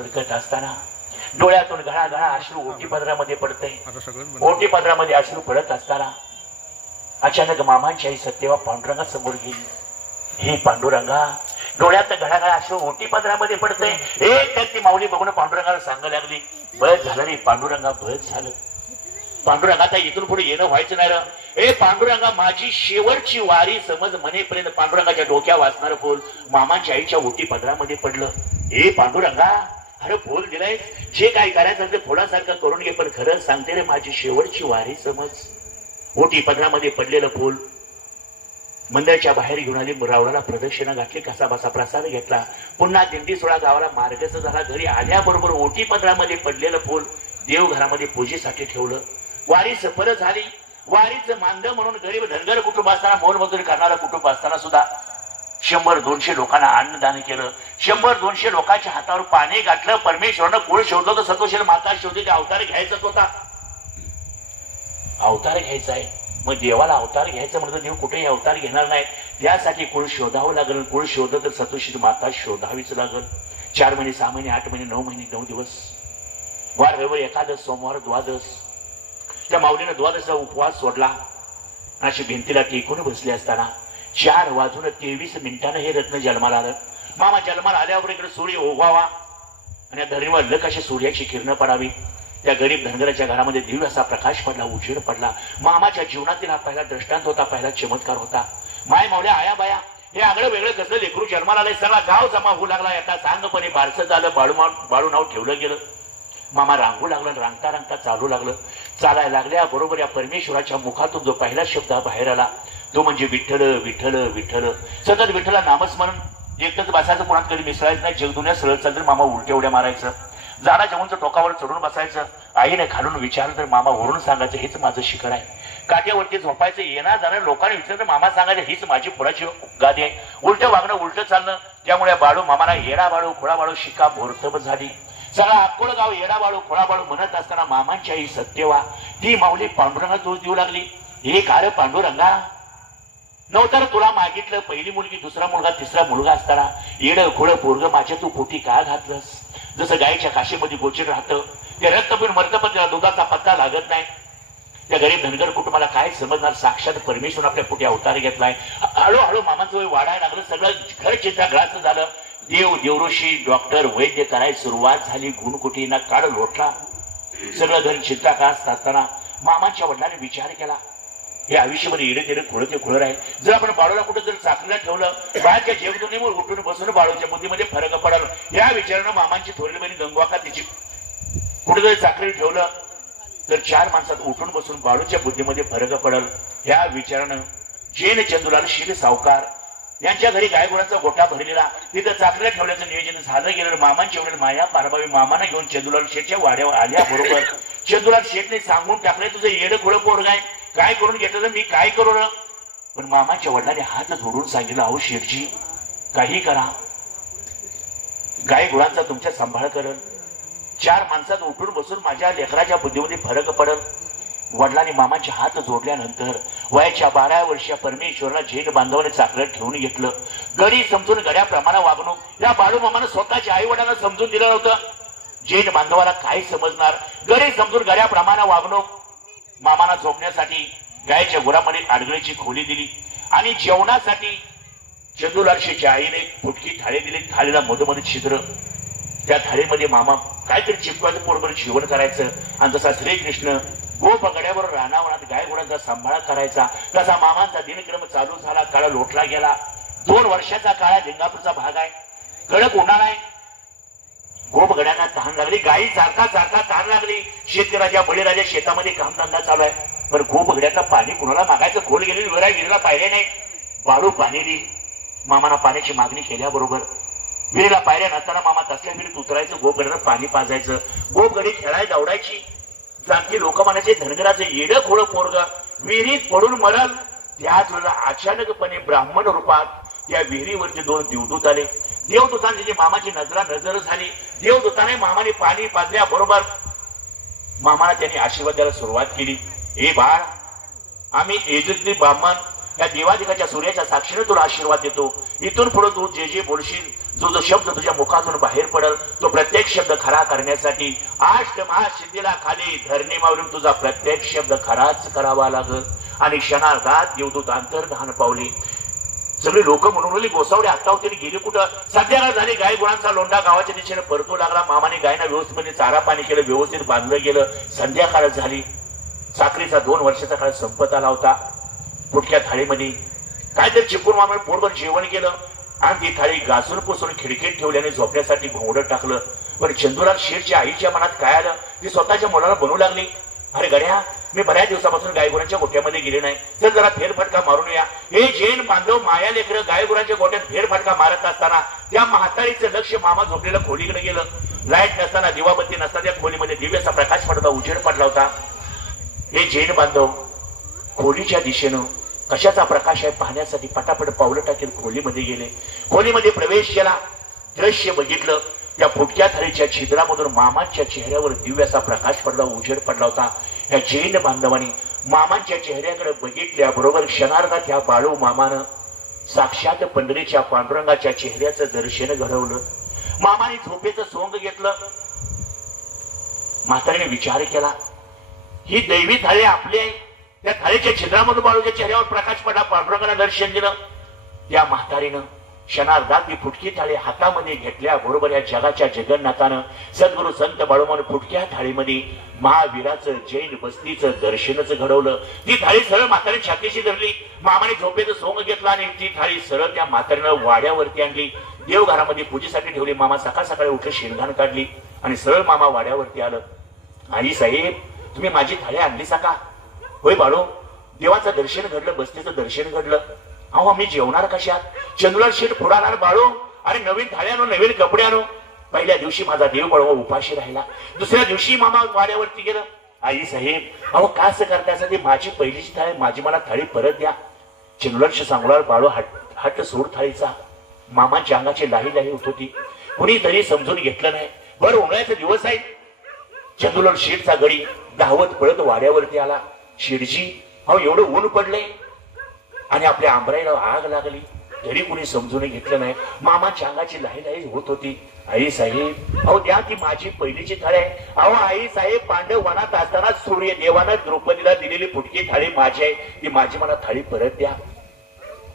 सरकत असताना डोळ्यातून घळाघळा अश्रू ओटी पदरामध्ये पडतंय. ओटी पदरामध्ये अश्रू पडत असताना अचानक मामांची आई सत्यवा पांडुरंगा समोर गेली. हे पांडुरंगा, डोळ्यात घळाघळा अश्रू ओटी पदरामध्ये पडतंय. एक तर ती माऊली बघून पांडुरंगाला सांगायला लागली, बस झालं रे पांडुरंगा, बस झालं. पांडुरंगा आता इथून पुढे येणं व्हायचं नाही रे. ए पांडुरंगा, माझी शेवटची वारी समज म्हणेपर्यंत पांडुरंगाच्या डोक्या वाचणार बोल मामांच्या आईच्या ओटी पदरामध्ये पडलं. ए पांडुरंगा, अरे बोल दिलाय, जे काय करायचं ते फोडासारखं करून घे, पण खरं सांगते रे माझी शेवटची वारी समज. ओटी पदरामध्ये पडलेलं फूल मंदिराच्या बाहेर घेऊन आली. रावणाला प्रदक्षिणा घातली, कसा बसा प्रसाद घेतला. पुन्हा दिंडी सोळा गावाला मार्गस्थ झाला. घरी आल्याबरोबर ओटी पदरामध्ये पडलेलं फूल देवघरामध्ये पूजेसाठी ठेवलं. वारी सफल झाली. वारीचं मानधन म्हणून गरीब धनगर कुटुंब असताना, मोलमजुरी करणारा कुटुंब असताना सुद्धा 100-200 लोकांना अन्नदान केलं. 100-200 लोकांच्या हातावर पाणी गाठलं. परमेश्वरानं कुळ शोधलं तर सतोशील माता शोधली. अवतार घ्यायचाच होता, अवतार घ्यायचा आहे. मग देवाला अवतार घ्यायचं म्हणतो, देव कुठेही अवतार घेणार नाही. त्यासाठी कुळ शोधावं लागेल. कुळ शोधलं तर सतोशील माता शोधावीच लागल. 4 महिने, 6 महिने, 8 महिने, 9 महिने, 9 दिवस, वार रविवार, एकादश, सोमवार, द्वादश. त्या माऊलीनं द्वादशचा उपवास सोडला. अशी भिंतीला टेकून बसले असताना 4:23 हे रत्न जन्माला आलं. मामा जन्माला आल्यावर इकडे सूर्य उगवावा आणि धरणीवर लक अशी सूर्याची किरण पडावी. त्या गरीब धनगराच्या घरामध्ये दिव्य असा प्रकाश पडला, उजेड पडला. मामाच्या जीवनातील हा पहिला दृष्टांत होता, पहिला चमत्कार होता. माय मावल्या, आया बाया, हे आगळं वेगळं कसलं लेकरू जन्माला आलंय. सगळा गाव जमा होऊ लागला. आता सांगपणे बारसं झालं. बाळू नाव ठेवलं गेलं. मामा रांगू लागला. रांगता रांगता चालू लागलं. चालायला लागल्या बरोबर या परमेश्वराच्या मुखातून जो पहिला शब्द बाहेर आला तो म्हणजे विठ्ठल विठ्ठल विठ्ठल. सतत विठ्ठला नामस्मरण. एकच बसायचं, कोणात कधी मिसळायचं नाही. जगदुन्या सरळ चालतं. मामा उलट्या उड्या मारायचं. झाडाच्या उंच टोकावर चढून बसायचं. आईने खालून विचारलं तर मामा वरून सांगायचं, हेच माझं शिखर आहे. काट्यावरती झोपायचं. येणार जाणार लोकांनी विचारलं, मामा सांगायचं, हीच माझी पुढाची गादी आहे. उलटं वागणं, उलटं चालणं. त्यामुळे बाळू मामाला येडा बाळू खोळा बाळू शिका बोरतब झाली. सगळा अक्कोळ गाव येडा बाळू खोळा बाळू म्हणत असताना मामांची आई सत्यवा ती माऊली पांडुरंगा तोच देऊ लागली. हे कार पांडुरंगा, नव्हतं तुला मागितलं पहिली मुलगी, दुसरा मुलगा, तिसरा मुलगा असताना येडं खोळं पोरग माझ्या तू पोटी का घातलंस? जसं गायीच्या काशीमध्ये गोचर राहतं, ते रक्त पिऊन मरतं पण त्याला दुधाचा पत्ता लागत नाही. त्या गरीब धनगर कुटुंबाला काय समजणार? साक्षात परमेश्वर आपल्या पोटी अवतार घेतलाय. हळूहळू मामाचं वय वाढायला लागलं. सगळं घर चित्राग्राचं झालं. देव देवऋषी डॉक्टर वैद्य करायला सुरुवात झाली. गुणकुटीना काळ लोटला. सगळं घर चित्राकाश असताना मामाच्या वडिलांनी विचार केला, हे आयुष्यभर येडे तेडे खुळं ते खुळं राहील. जर आपण बाळूला कुठं जर चाकरीला ठेवलं, बाळाच्या जेवदुनीवर उठून बसून बाळूच्या बुद्धीमध्ये फरक पडल. या विचारानं मामांची थोरली बहिणी गंगवाका तिची कुठे जर चाकरी ठेवलं तर 4 माणसात उठून बसून बाळूच्या बुद्धीमध्ये फरक पडल. या विचारानं जैन चंदुलाल शील सावकार यांच्या घरी गायगुणाचा गोठा भरलेला. तिथं चाकरीला ठेवल्याचं नियोजन झालं गेलं. मामांची वडील माया पारबावी मामानं घेऊन चंदुलाल शेठच्या वाड्यावर आल्याबरोबर चंदुलाल शेठने सांगून टाकले, तुझं येडं खुळं पोरग आहे, काय करून घेतलं मी काय करू ना. पण मामाच्या वडिलांनी हात जोडून सांगितलं, अहो शेठजी काही करा, गाय गुळांचा तुमच्या सांभाळ करल. 4 माणसात उठून बसून माझ्या लेकराच्या बुद्धीमध्ये फरक पडल. वडिलांनी मामाचे हात जोडल्यानंतर वयाच्या 12 वर्षीय परमेश्वराला जैन बांधवाने चाकरीत ठेवून घेतलं. गडी समजून गड्याप्रमाणे वागणूक या बाळू मामानं स्वतःच्या आई वडिलांना समजून दिलं नव्हतं. जैन बांधवाला काय समजणार? गडी समजून गड्याप्रमाणे वागणूक. मामाना झोपण्यासाठी गायच्या गुरामध्ये आडगळीची खोली दिली आणि जेवणासाठी चंदुलालशीच्या आईने फुटकी थाळी दिली. थाळीला मधोमध छिद्र. त्या थाळीमध्ये मामा काहीतरी चिपकाचं पोटभर जेवण करायचं आणि जसा श्रीकृष्ण गोप गड्यावर रानावरात गाय गुरांचा सांभाळ करायचा तसा मामांचा दिनक्रम चालू झाला. काळ लोटला गेला. 2 वर्षाचा काळा लिंगापूरचा भाग आहे. कडक उन्हाळा आहे. गोप गड्यांना तहान लागली. गायी चारता चारता तहान लागली. शेतकऱ्याच्या बळीराजा शेतामध्ये कामधंदा चालू आहे. पण गोप गड्याचं पाणी कुणाला मागायचं? खोल गेलेली विराय विहिरीला पाहिले नाही. बाळू पाणी दे. मामाना पाण्याची मागणी केल्याबरोबर विहिरीला पायऱ्या नसताना मामा तसल्या विहिरीत उतरायचं. गोप गड्याला पाणी पाजायचं. गोप गडी खेळायला दौडायची. जाणती लोक म्हणायचे, धनगराचं येडं खोळं पोरग विहिरीत पडून मरल. त्याच वेळेला अचानकपणे ब्राह्मण रूपात त्या विहिरीवरचे 2 देवदूत आले. देवदूतांची मामाची नजर झाली. देवदूताने मामाने पाणी पाजल्याबरोबर मामाला त्यांनी आशीर्वाद द्यायला सुरुवात केली. हे बाळ, आम्ही ब्राह्मण या देवाधिकाच्या सूर्याच्या साक्षीने तुला आशीर्वाद देतो. इथून पुढे तू जे जे बोलशील जो जो शब्द तुझ्या मुखातून बाहेर पडल तो प्रत्येक शब्द खरा करण्यासाठी अष्ट महासिद्धीला खाली धरणी मावरून तुझा प्रत्येक शब्द खराच करावा लागल. आणि क्षणार्धात देवदूत अंतर्धान पावले. सगळे लोक म्हणून राहिले गोसावडे आता होते गेले कुठं. सध्याला झाली गाय गुरांचा लोंढा गावाच्या दिशेने परतू लागला. मामाने गायना व्यवस्थितपणे चारा पाणी केलं, व्यवस्थित बांधलं गेलं. संध्याकाळ झाली. साखरेचा 2 वर्षाचा काळ संपत आला होता. फुटक्या थाळीमध्ये काहीतरी चिपून मामाने पोटभर जेवण केलं आणि ती थाळी घासून पुसून खिडकीत ठेवल्याने झोपण्यासाठी भोवडं टाकलं. पण चंदूलाल शेठच्या आईच्या मनात काय आलं, ती स्वतःच्या मुलाला बनवू लागली. अरे गड्या, मी बऱ्याच दिवसापासून गायगुरांच्या गोट्यामध्ये गेले नाही, तर जरा फेरफटका मारून या. हे जैन बांधव माया लेकरं गायगुरांच्या गोट्यात फेरफटका मारत असताना त्या म्हातारीचं लक्ष मामा झोपलेल्या खोलीकडे गेलं. लाईट नसताना, दिवाबत्ती नसताना त्या खोलीमध्ये दिव्याचा प्रकाश पडता, उजेड पडला होता. हे जैन बांधव खोलीच्या दिशेनं कशाचा प्रकाश आहे पाहण्यासाठी पटापट पावलं टाकेल खोलीमध्ये गेले. खोलीमध्ये प्रवेश केला. दृश्य बघितलं. त्या फुटक्या थाळीच्या छिद्रामधून मामांच्या चेहऱ्यावर दिव्याचा प्रकाश पडला, उजेड पडला होता. या जैन बांधवांनी मामांच्या चेहऱ्याकडे बघितल्याबरोबर क्षणार्धात या बाळू मामानं साक्षात पंढरीच्या पांडुरंगाच्या चेहऱ्याचं दर्शन घडवलं. मामाने झोपेचं सोंग घेतलं. म्हातारीने विचार केला, ही दैवी थाळी आपली आहे. त्या थाळीच्या छिद्रामधून बाळूच्या चेहऱ्यावर प्रकाश पडला, पांडुरंगाला दर्शन दिलं. त्या म्हातारीनं क्षणार्धात ती फुटकी थाळी हातामध्ये घेतल्या बरोबर या जगाच्या जगन्नाथानं सद्गुरु संत बाळूमाने फुटक्या थाळीमध्ये महावीराचं जैन बस्तीचं दर्शनच घडवलं. ती थाळी सरळ म्हातारी छातीशी धरली. मामाने झोपेचं सोंग घेतला आणि ती थाळी सरळ त्या म्हातारीनं वाड्यावरती आणली. देवघरामध्ये पूजेसाठी ठेवली. मामा सकाळ सकाळी उठले, शेणघाण काढली आणि सरळ मामा वाड्यावरती आलं. आई साहेब, तुम्ही माझी थाळी आणली सका? होय बाळू, देवाचं दर्शन घडलं, बस्तीचं दर्शन घडलं. अहो, आम्ही जेवणार कशात? चंदूलाल शेठ फुडाणार बाळू आणि नवीन थाळी आणू, नवीन कपडे आणू. पहिल्या दिवशी माझा देव बाळू उपाशी राहिला. दुसऱ्या दिवशी मामा वाड्यावरती गेलं. आई साहेब, अहो काय असं करताय? माझी पहिलीची थाळी, माझी मला थाळी परत द्या. चंदूलाल शेठ सांगणार बाळू हट्ट सोड थाळीचा. मामांच्या अंगाची लाही लाही होत होती. कुणीतरी समजून घेतलं नाही. बरं, उन्हाळ्याचे दिवस आहेत. चंदूलाल शेठचा गडी धावत पळत वाड्यावरती आला. शेठजी, अहो एवढं ऊन पडलंय आणि आपल्या आंबराईला आग लागली, तरी कुणी समजून घेतलं नाही. मामाच्या अंगाची लाही लाही होत होती. आई साहेब, अहो द्या, ती माझी पहिलीची थाळी आहे. अहो आई साहेब, पांडव वनात असताना सूर्यदेवानं द्रौपदीला दिलेली फुटकी थाळी माझी आहे, ती माझी मला थाळी परत द्या.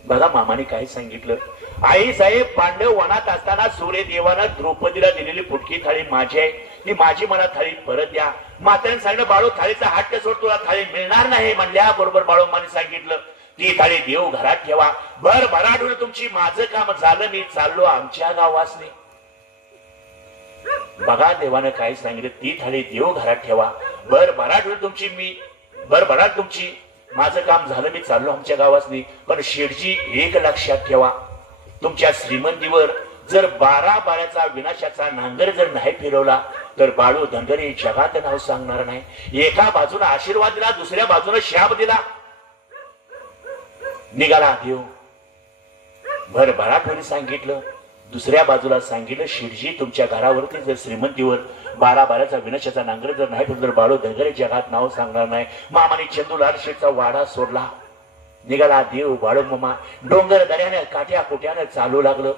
बघा मामाने काय सांगितलं. आई साहेब, पांडव वनात असताना सूर्यदेवानं द्रौपदीला दिलेली फुटकी थाळी माझी आहे, ती माझी मला थाळी परत द्या. म्हाताऱ्याने सांगितलं, बाळू थाळीचा हट्ट सोड, तुला थाळी मिळणार नाही. म्हणल्या बरोबर बाळूमाने सांगितलं, ती थाळी देव घरात ठेवा. भर भराडून तुमची माझं काम झालं, मी चाललो आमच्या गावासने. बघा देवानं काय सांगितलं, ती थाळी देव घरात ठेवा. भर भराडून तुमची माझं काम झालं, मी चाललो आमच्या गावासने. पण शेठजी, एक लक्षात ठेवा, तुमच्या श्रीमंतीवर जर 12 बाऱ्याचा विनाशाचा नांगर जर नाही फिरवला तर बाळू धनगरी जगात नाव सांगणार नाही. एका बाजूला आशीर्वाद दिला, दुसऱ्या बाजूला शाप दिला. निघाला देव. भर भराटभरी सांगितलं. दुसऱ्या बाजूला सांगितलं, शेठजी, तुमच्या घरावरती जर श्रीमंतीवर 12 बाऱ्याचा विनाशाचा नांगर जर नाही फिरवला तर बाळू धनगरी जगात नाव सांगणार नाही. मामाने चंदूलाल शेठचा वाडा सोडला. निघाला देव. बाळू मामा डोंगर दऱ्याने काठ्या कुट्याने चालू लागलं.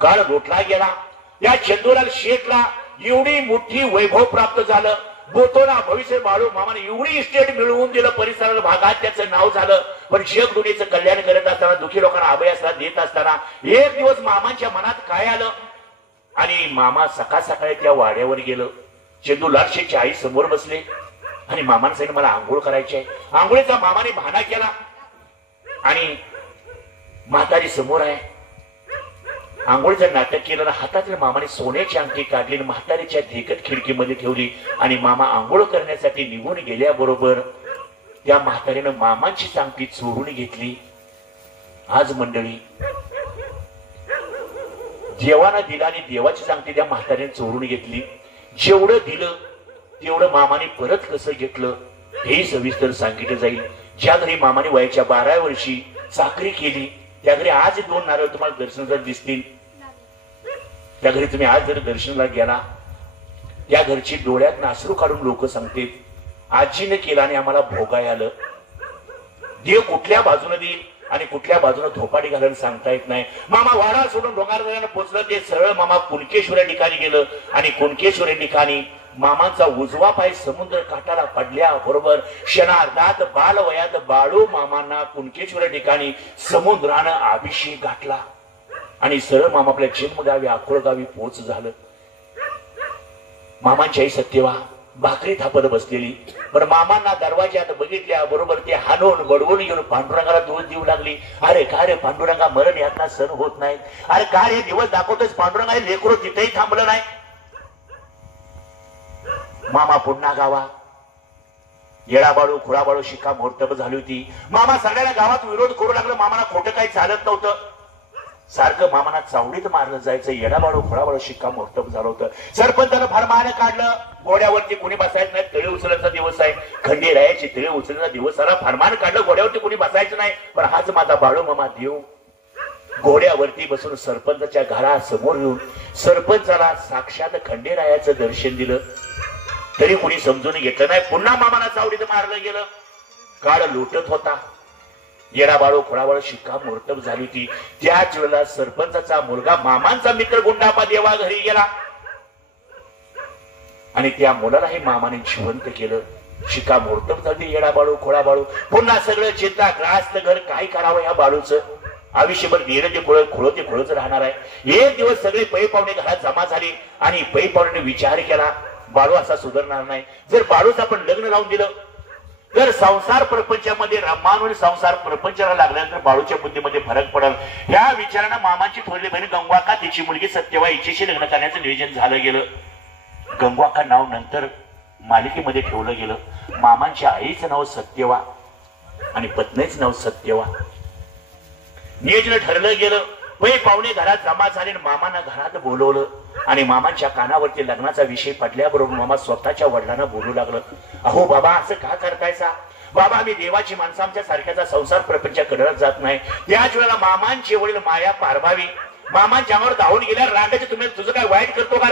काळ लोटला गेला. या चंदूलाल शेठला एवढी मोठी वैभव प्राप्त झालं. बोतोना भविष्य बाळू मामाने एवढी इस्टेट मिळवून दिलं, परिसराला भागात त्याचं नाव झालं. पण जग दुनियेचं कल्याण करत असताना, दुखी लोकांना अभयासला देत असताना एक दिवस मामांच्या मनात काय आलं आणि मामा सकाळ सकाळी त्या वाड्यावर गेलं. चंदूलाल शेठची आई समोर बसले आणि मामाने सांगितलं, मला आंघोळ करायची आहे. आंघोळीचा मामाने बहाणा केला आणि म्हातारी समोर आहे. आंघोळीचं नाटक केलं. हातातील मामाने सोन्याची अंगठी काढली, म्हातारीच्या देखत खिडकीमध्ये ठेवली आणि मामा आंघोळ करण्यासाठी निघून गेल्याबरोबर त्या म्हातारीनं मामांची अंगठी चोरून घेतली. आज मंडळी, देवानं दिला आणि देवाची अंगठी त्या म्हातारीने चोरून घेतली. जेवढं दिलं तेवढं मामाने परत कसं घेतलं हे सविस्तर सांगितलं जाईल. ज्या घरी मामाने वयाच्या 12व्या वर्षी चाकरी केली त्या घरी आज 2 नारळ तुम्हाला दर्शनाला दिसतील. त्या घरी तुम्ही आज जर दर्शनाला गेला, त्या घरची डोळ्यात अश्रू काढून लोक सांगतील, आजीने केला आणि आम्हाला भोगाय आलं. देव कुठल्या बाजूने देईल? आणि कुठल्या बाजूने थोपाडी घालून सांगता येत नाही. मामा वाडा सोडून डोंगरदऱ्याने पोचलं. ते सरळ मामा कुणकेश्वर या ठिकाणी गेलं आणि कुणकेश्वर या ठिकाणी मामांचा उजवा पाय समुद्र काठाला पडल्या बरोबर क्षणार्धात बालवयात बाळू मामांना कुणकेश्वर या ठिकाणी समुद्रानं अभिषेक घातला आणि सरळ मामा आपल्या जन्मगावी अकोळगावी पोच झालं. मामांची आई सत्यवा भाकरी थापत बसलेली, पण मामांना दरवाज्यात बघितल्या बरोबर ते हाणून बडवून घेऊन पांडुरंगाला दूध देऊ लागली. अरे काय रे पांडुरंगा, मरण यातना सण होत नाही. अरे काय हे दिवस दाखवतोच पांडुरंगा, हे लेकरू तिथेही थांबलं नाही. मामा पुन्हा गावा येळाबाळू खुळाबाळू शिक्का मोर्तब झाली होती. मामा सगळ्यांना गावात विरोध करू लागलं. मामाला खोटं काही चालत नव्हतं. सारखं मामाना चावडीत मारलं जायचं. येडाबाळू खुळाबाळू शिक्का मोर्तब झालं होतं. सरपंचानं फरमान काढलं, घोड्यावरती कोणी बसायचं नाही, तळे उचलण्याचा दिवस आहे, खंडेरायाची तळे उचलण्याचा दिवस आला. फरमान काढलं, घोड्यावरती कोणी बसायचं नाही. पण हाच माझा बाळू मामा देव घोड्यावरती बसून सरपंचाच्या घरासमोर येऊन सरपंचाला साक्षात खंडेरायाचं दर्शन दिलं. तरी कोणी समजून घेतलं नाही. पुन्हा मामाला चावडीत मारलं गेलं. काळ लुटत होता. येडाबाळू खुळाबाळू शिक्का मोर्तब झाली होती. त्याच वेळेला सरपंचाचा मुलगा मामांचा मित्र गुंडापा देवा घरी गेला आणि त्या मुलालाही मामाने जिवंत केलं. शिक्का मोर्तब झाली. येडाबाळू खुळाबाळू पुन्हा सगळं चिंताग्रास्त घर. काय करावं या बाळूचं? आयुष्यभर नेर ते खुळ ते खुळच राहणार आहे. एक दिवस सगळे पै पाहुणे घरात जमा झाले आणि पै पाहुणे विचार केला, बाळू असा सुधारणार नाही. जर बाळूच आपण लग्न लावून दिलं तर संसार प्रपंचामध्ये मानवी संसार प्रपंचाला लागल्यानंतर बाळूच्या बुद्धीमध्ये फरक पडेल. ह्या विचारानं मामाची थोरली बहीण गंगवाका तिची मुलगी सत्यवा हिच्याशी लग्न करण्याचं नियोजन झालं गेलं. गंगवाका नाव नंतर मालिकेमध्ये ठेवलं गेलं. मामांच्या आईचं नाव सत्यवा आणि पत्नीचं नाव सत्यवा. नियोजन ठरलं गेलं. पै पाहुणे घरात जमा झाले. मामांना घरात बोलवलं आणि मामांच्या कानावरती लग्नाचा विषय पडल्याबरोबर मामा स्वतःच्या वडिलांना बोलू लागलं, अहो बाबा असं का करतायचा? बाबा आम्ही देवाची माणसं, आमच्या सारख्याचा संसार प्रपंचाकडे जात नाही. त्याच वेळेला मामांचे वडील माया पारभावी मामांच्या अंगावर धावून गेल्या. रांगाचे तुम्ही तुझं काय वाईट करतो का?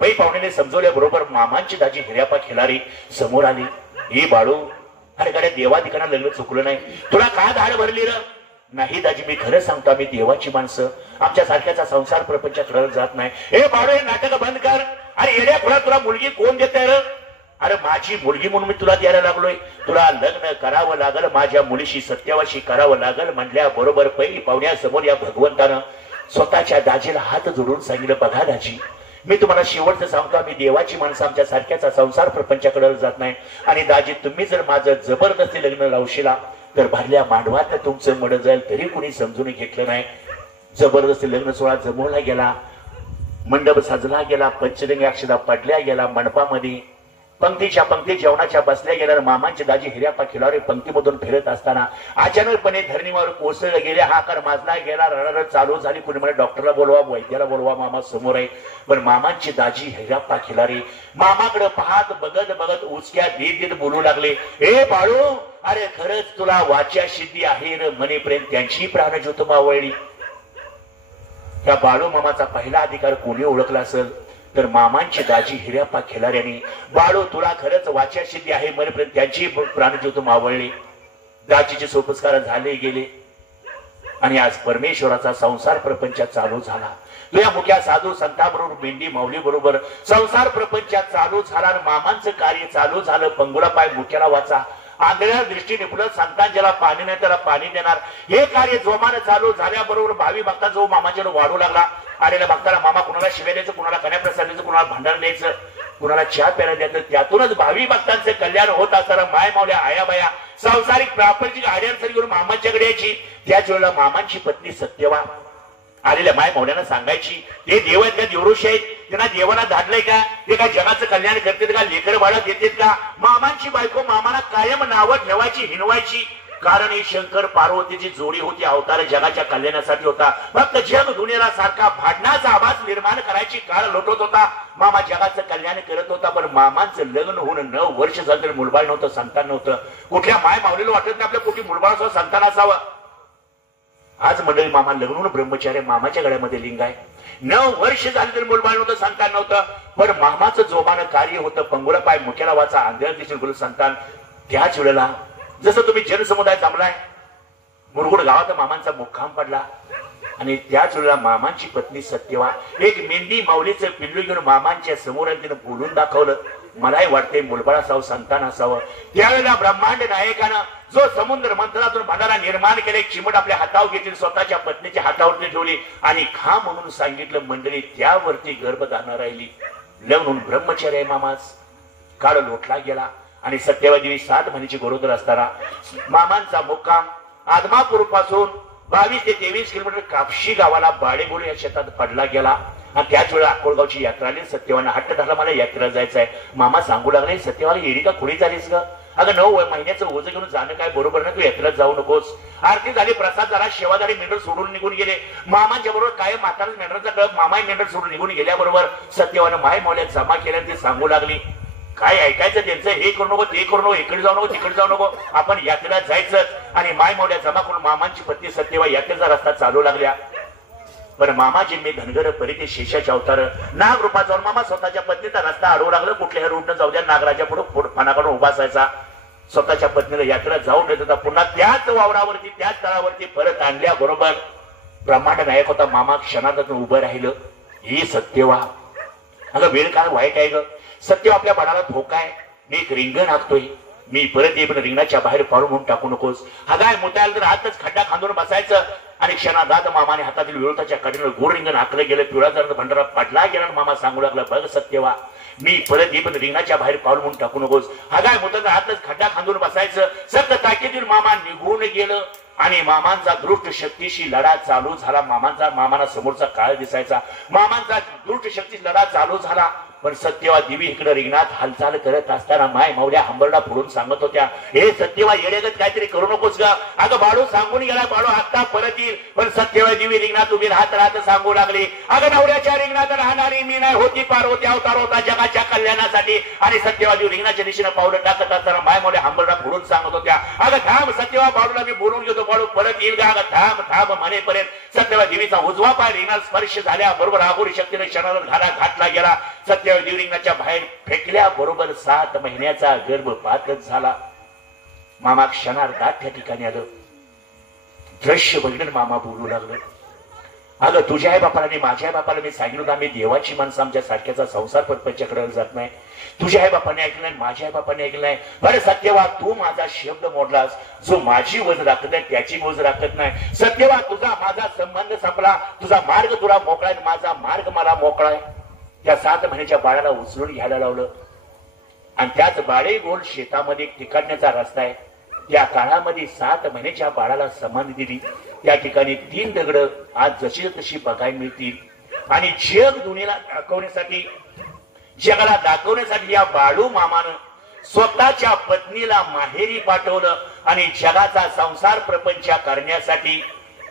पै पाहुण्याने समजवल्याबरोबर मामांची दाजी हिऱ्यापा खिलारी समोर आली. हे बाळू, अरे गाड्या देवाधिकांना लग्न चुकलं नाही, तुला का धाड भरली र? नाही दाजी, मी खरं सांगतो, आम्ही देवाची माणसं, आमच्या सारख्याचा संसार प्रपंचाकडे जात नाही. हे बाळू, हे नाटक बंद कर. अरे येड्या खुळा, तुला मुलगी कोण देत आहे? अरे माझी मुलगी म्हणून मी तुला द्यायला लागलोय. तुला लग्न करावं लागल, माझ्या मुलीशी सत्यावाशी करावं लागल म्हटल्या बरोबर पै पाहुण्यासमोर या भगवंतानं स्वतःच्या दाजीला हात जोडून सांगितलं, बघा दाजी, मी तुम्हाला शेवटचं सांगतो, आम्ही देवाची माणसं, आमच्या सारख्याचा संसार प्रपंचाकडे जात नाही. आणि दाजी, तुम्ही जर माझं जबरदस्ती लग्न लावशीला तर भरल्या मांडवात तुमचं मड जाईल. तरी कोणी समजून घेतलं नाही. जबरदस्ती लग्न सोहळा जमवला गेला. मंडप सजला गेला. पंचलिंग अक्षदा पडल्या गेला. मंडपामध्ये पंक्तीच्या पंक्ती जेवणाच्या बसल्या गेल्या. मामांची दाजी हिऱ्यापा खिलारी पंक्तीमधून फिरत असताना अचानकपणे धरणीवर कोसळले गेले. हाकार माजला गेला. रडरड चालू झाली. कुणी म्हणे डॉक्टरला बोलवा, वैद्याला बोलवा, मामा समोर आहे. पण मामांची दाजी हिऱ्यापा खिलारी मामाकडे पाहत बघत बघत उचक्या देत देत बोलू लागले, हे बाळू, अरे खरंच तुला वाच्या सिद्धी आहे र म्हणेपर्यंत त्यांची प्राणज्योत मावळली. त्या बाळू मामाचा पहिला अधिकार कोणी ओळखला असेल तर मामांची दाजी हिऱ्यापा खिलाऱ्यांनी, बाळू तुला खरंच वाच्या सिद्धी आहे म्हणेपर्यंत त्यांची प्राणज्योत मावळली. दाजीचे सोपस्कार झाले गेले आणि आज परमेश्वराचा संसार प्रपंच चालू झाला. तुझ्या मुख्या साधू संतांबरोबर मेंढी माऊली बरोबर संसार प्रपंच चालू झाला. मामांचं कार्य चालू झालं. पंगुळा पाय मुख्याला वाचा, आंधळ्या दृष्टीने पुढे संतान ज्याला पाणी नाही त्याला पाणी देणार, हे कार्य जोमानं चालू झाल्याबरोबर भावी भक्ता जो मामाच्या वाढू लागला. आलेल्या भक्ताला मामा कुणाला शिव्या द्यायचं, कुणाला कन्याप्रसाद द्यायचं, कुणाला भांडण द्यायचं, कुणाला चहा प्यायला द्यायचं. त्यातूनच भावी भक्तांचे कल्याण होत असताना माय मावल्या आयाबाया संसारिक प्रापंचिक आड्यांसरी घेऊन मामांच्याकडे यायची. त्याच वेळेला मामांची पत्नी सत्यवा आलेल्या माय मावल्यांना सांगायची, ते देव आहेत का, देवऋषी आहेत, त्यांना देवाला धाडलंय का, ते काय जगाचं कल्याण करतात का, लेकर बाळ देतात का? मामांची बायको मामाला कायम नावं ठेवायची, हिनवायची. कारण ही शंकर पार्वतीची जोडी होती. अवतार जगाच्या कल्याणासाठी होता. फक्त जग दुनियेला सारखा भांडणाचा आवाज निर्माण करायची काळ लोटत होता. मामा जगाचं कल्याण करत होता. पण मामांचं लग्न होऊन 9 वर्ष झालं तरी मुलबाळ नव्हतं, संतान नव्हतं. कुठल्या माय माऊलीला वाटत नाही आपल्या कुठे मुलबाळ असावं, संतान असावं. आज मंडळी मामा लग्न होऊन ब्रह्मचार्य, मामाच्या गळ्यामध्ये लिंग आहे. 9 वर्ष झाले तरी मुलबाळ नव्हतं, संतान नव्हतं. पण मामाचं जोमानं कार्य होतं. पंगुळा पाय मुख्याला वाचा, आंधळ्या दिशेने संतान. त्याच वेळेला जसं तुम्ही जनसमुदाय जमलाय, मुरगुड गावात मामांचा मुक्काम पडला आणि त्याच वेळेला मामांची पत्नी सत्यवा एक मेंढी माऊलीचं पिल्लू घेऊन मामांच्या समोर तिनं बोलून दाखवलं. मलाही वाटते मुलबाळ असावं, संतान असावं. त्यावेळेला ब्रह्मांड नायकानं जो समुद्र मंथनातून भांडारा निर्माण केले, चिमट आपल्या हातावर घेतली, स्वतःच्या पत्नीच्या हातावरती ठेवली आणि खा म्हणून सांगितलं. मंडळी त्यावरती गर्भधारणा राहिली. लग्न होऊन ब्रह्मचर्य आहे मामाच. काळ लोटला गेला आणि सत्यवा देवी 7 महिन्याची गरोदर असताना मामांचा मुक्काम आदमापूर पासून 22 ते 23 किलोमीटर कापशी गावाला बाळेबोळ या शेतात पडला गेला. आणि त्याच वेळेला अक्कोळगावची यात्रा आली. सत्यवानं हट्ट धरला, मला यात्रेला जायचंय. मामा सांगू लागले, सत्यवाला येडी का खोडी झालीस ग? अगं 9 महिन्याचं ओझं घेऊन जाणं काय बरोबर नाही, तू यात्रेला जाऊ नकोस. आरती झाली, प्रसाद झाला, सेवा झाली, मेंढर सोडून निघून गेले. मामांच्या बरोबर काय म्हातारा मेंढराचा कळप मामा मेंढर सोडून निघून गेल्याबरोबर सत्यवानं माय मौल्यात जमा केल्याने ती सांगू लागली, काय ऐकायचं त्यांचं, हे करू नको, ते करू नको, इकडे जाऊ नको, तिकडे जाऊ नको, आपण यात्रेला जायचं. आणि माय मौल्या जमा करून मामांची पत्नी सत्यवा यात्रेचा रस्ता चालू लागल्या. पण मामाजी मी धनगर परिते शेषाचे अवतार नाग रूपाचा मामा स्वतःच्या पत्नीचा रस्ता अडवू लागलं. कुठल्याही रूटनं जाऊ द्या, नागराच्या पुढे पानाकडून उभा असायचा. स्वतःच्या पत्नीला यात्रेला जाऊन देत होता. पुन्हा त्याच वावरावरती त्याच तळावरती परत आणल्याबरोबर ब्रह्मांड नायक होता मामा क्षणातून उभं राहिलं. ही सत्यवा, अगं वेळ काय वाईट आहे ग. सत्य आपल्या बाळाला धोका आहे. मी एक रिंगण आखतोय, मी परत ये, पण रिंगणाच्या बाहेर पाडून म्हणून टाकू नकोस. हा गाय मोठ्याला तर हातच खड्डा खांदून बसायचं. आणि क्षणादात मामाने हातातील विरोधाच्या कडेनं गोड रिंगण आखलं गेलं. पिवळा जर भंडारा पडला गेला. मामा सांगू लागला, बघ सत्यवा, मी परत ये, पण रिंगणाच्या बाहेर पाडून म्हणून टाकू नकोस. हा गाय मोठ्याचा हातच खड्डा खांदून बसायचं. सत्य ताकीदीन मामा निघून गेलं आणि मामांचा दृष्ट शक्तीशी लढा चालू झाला. मामाला समोरचा काळ दिसायचा. मामांचा दृष्ट शक्तीशी लढा चालू झाला. पण सत्यवा देवी इकडे रिंगणात हालचाल करत असताना माय मावल्या हंबरडा फोडून सांगत होत्या, हे सत्यवा येडेगत काहीतरी करू नकोस का? अगं बाळू सांगून गेला, बाळू आता परत येईल. पण सत्यवा देवी रिंगणात उभी राहत सांगू लागली, अगं नवऱ्याच्या रिंगणात राहणारी मी नाही, होती पार्वती अवतार होता जगाच्या कल्याणासाठी. आणि सत्यवा देवी रिंगणाच्या दिशेने पावलं टाकत असताना माय मावल्या हंबरडा फोडून सांगत होत्या, अगं थांब सत्यवा, बाळूला मी बोलून घेतो, बाळू परत येईल का? अगं थांब थांब म्हणेपर्यंत सत्यवा देवीचा उजवा पाय रिंगणात स्पर्श झाल्याबरोबर आगोरी शक्तीने क्षणाला घातला गेला. सत्यवा देवी रिंगणाच्या बाहेर फेकल्या बरोबर 7 महिन्याचा गर्भपातच झाला. मामा क्षणार्धात त्या ठिकाणी आलं. दृश्य बघितलं. मामा बोलू लागलं, अगं तुझ्या आई बापाला आणि माझ्या आई बापाला मी सांगितलं होतं, आम्ही देवाची माणसं, आमच्या सारख्याचा संसार परपंचाकडे जात नाही. तुझ्या आई बापाने ऐकलं नाही, माझ्या आई बापाने ऐकलं नाही. बरं सत्यवा, तू माझा शब्द मोडलास. जो माझी वज राखत नाही त्याची वज राखत नाही. सत्यवा, तुझा माझा संबंध संपला. तुझा मार्ग तुला मोकळा आहे, माझा मार्ग मला मोकळा आहे. त्या 7 महिन्याच्या बाळाला उचलून घ्यायला लावलं. आणि त्याच बाळेगोल शेतामध्ये तिकडण्याचा रस्ता आहे. त्या काळामध्ये 7 महिन्याच्या बाळाला समाधी दिली. त्या ठिकाणी 3 दगड आज जशी तशी बघायला मिळतील. आणि जगाला दाखवण्यासाठी या बाळू मामानं स्वतःच्या पत्नीला माहेरी पाठवलं. आणि जगाचा संसार प्रपंच करण्यासाठी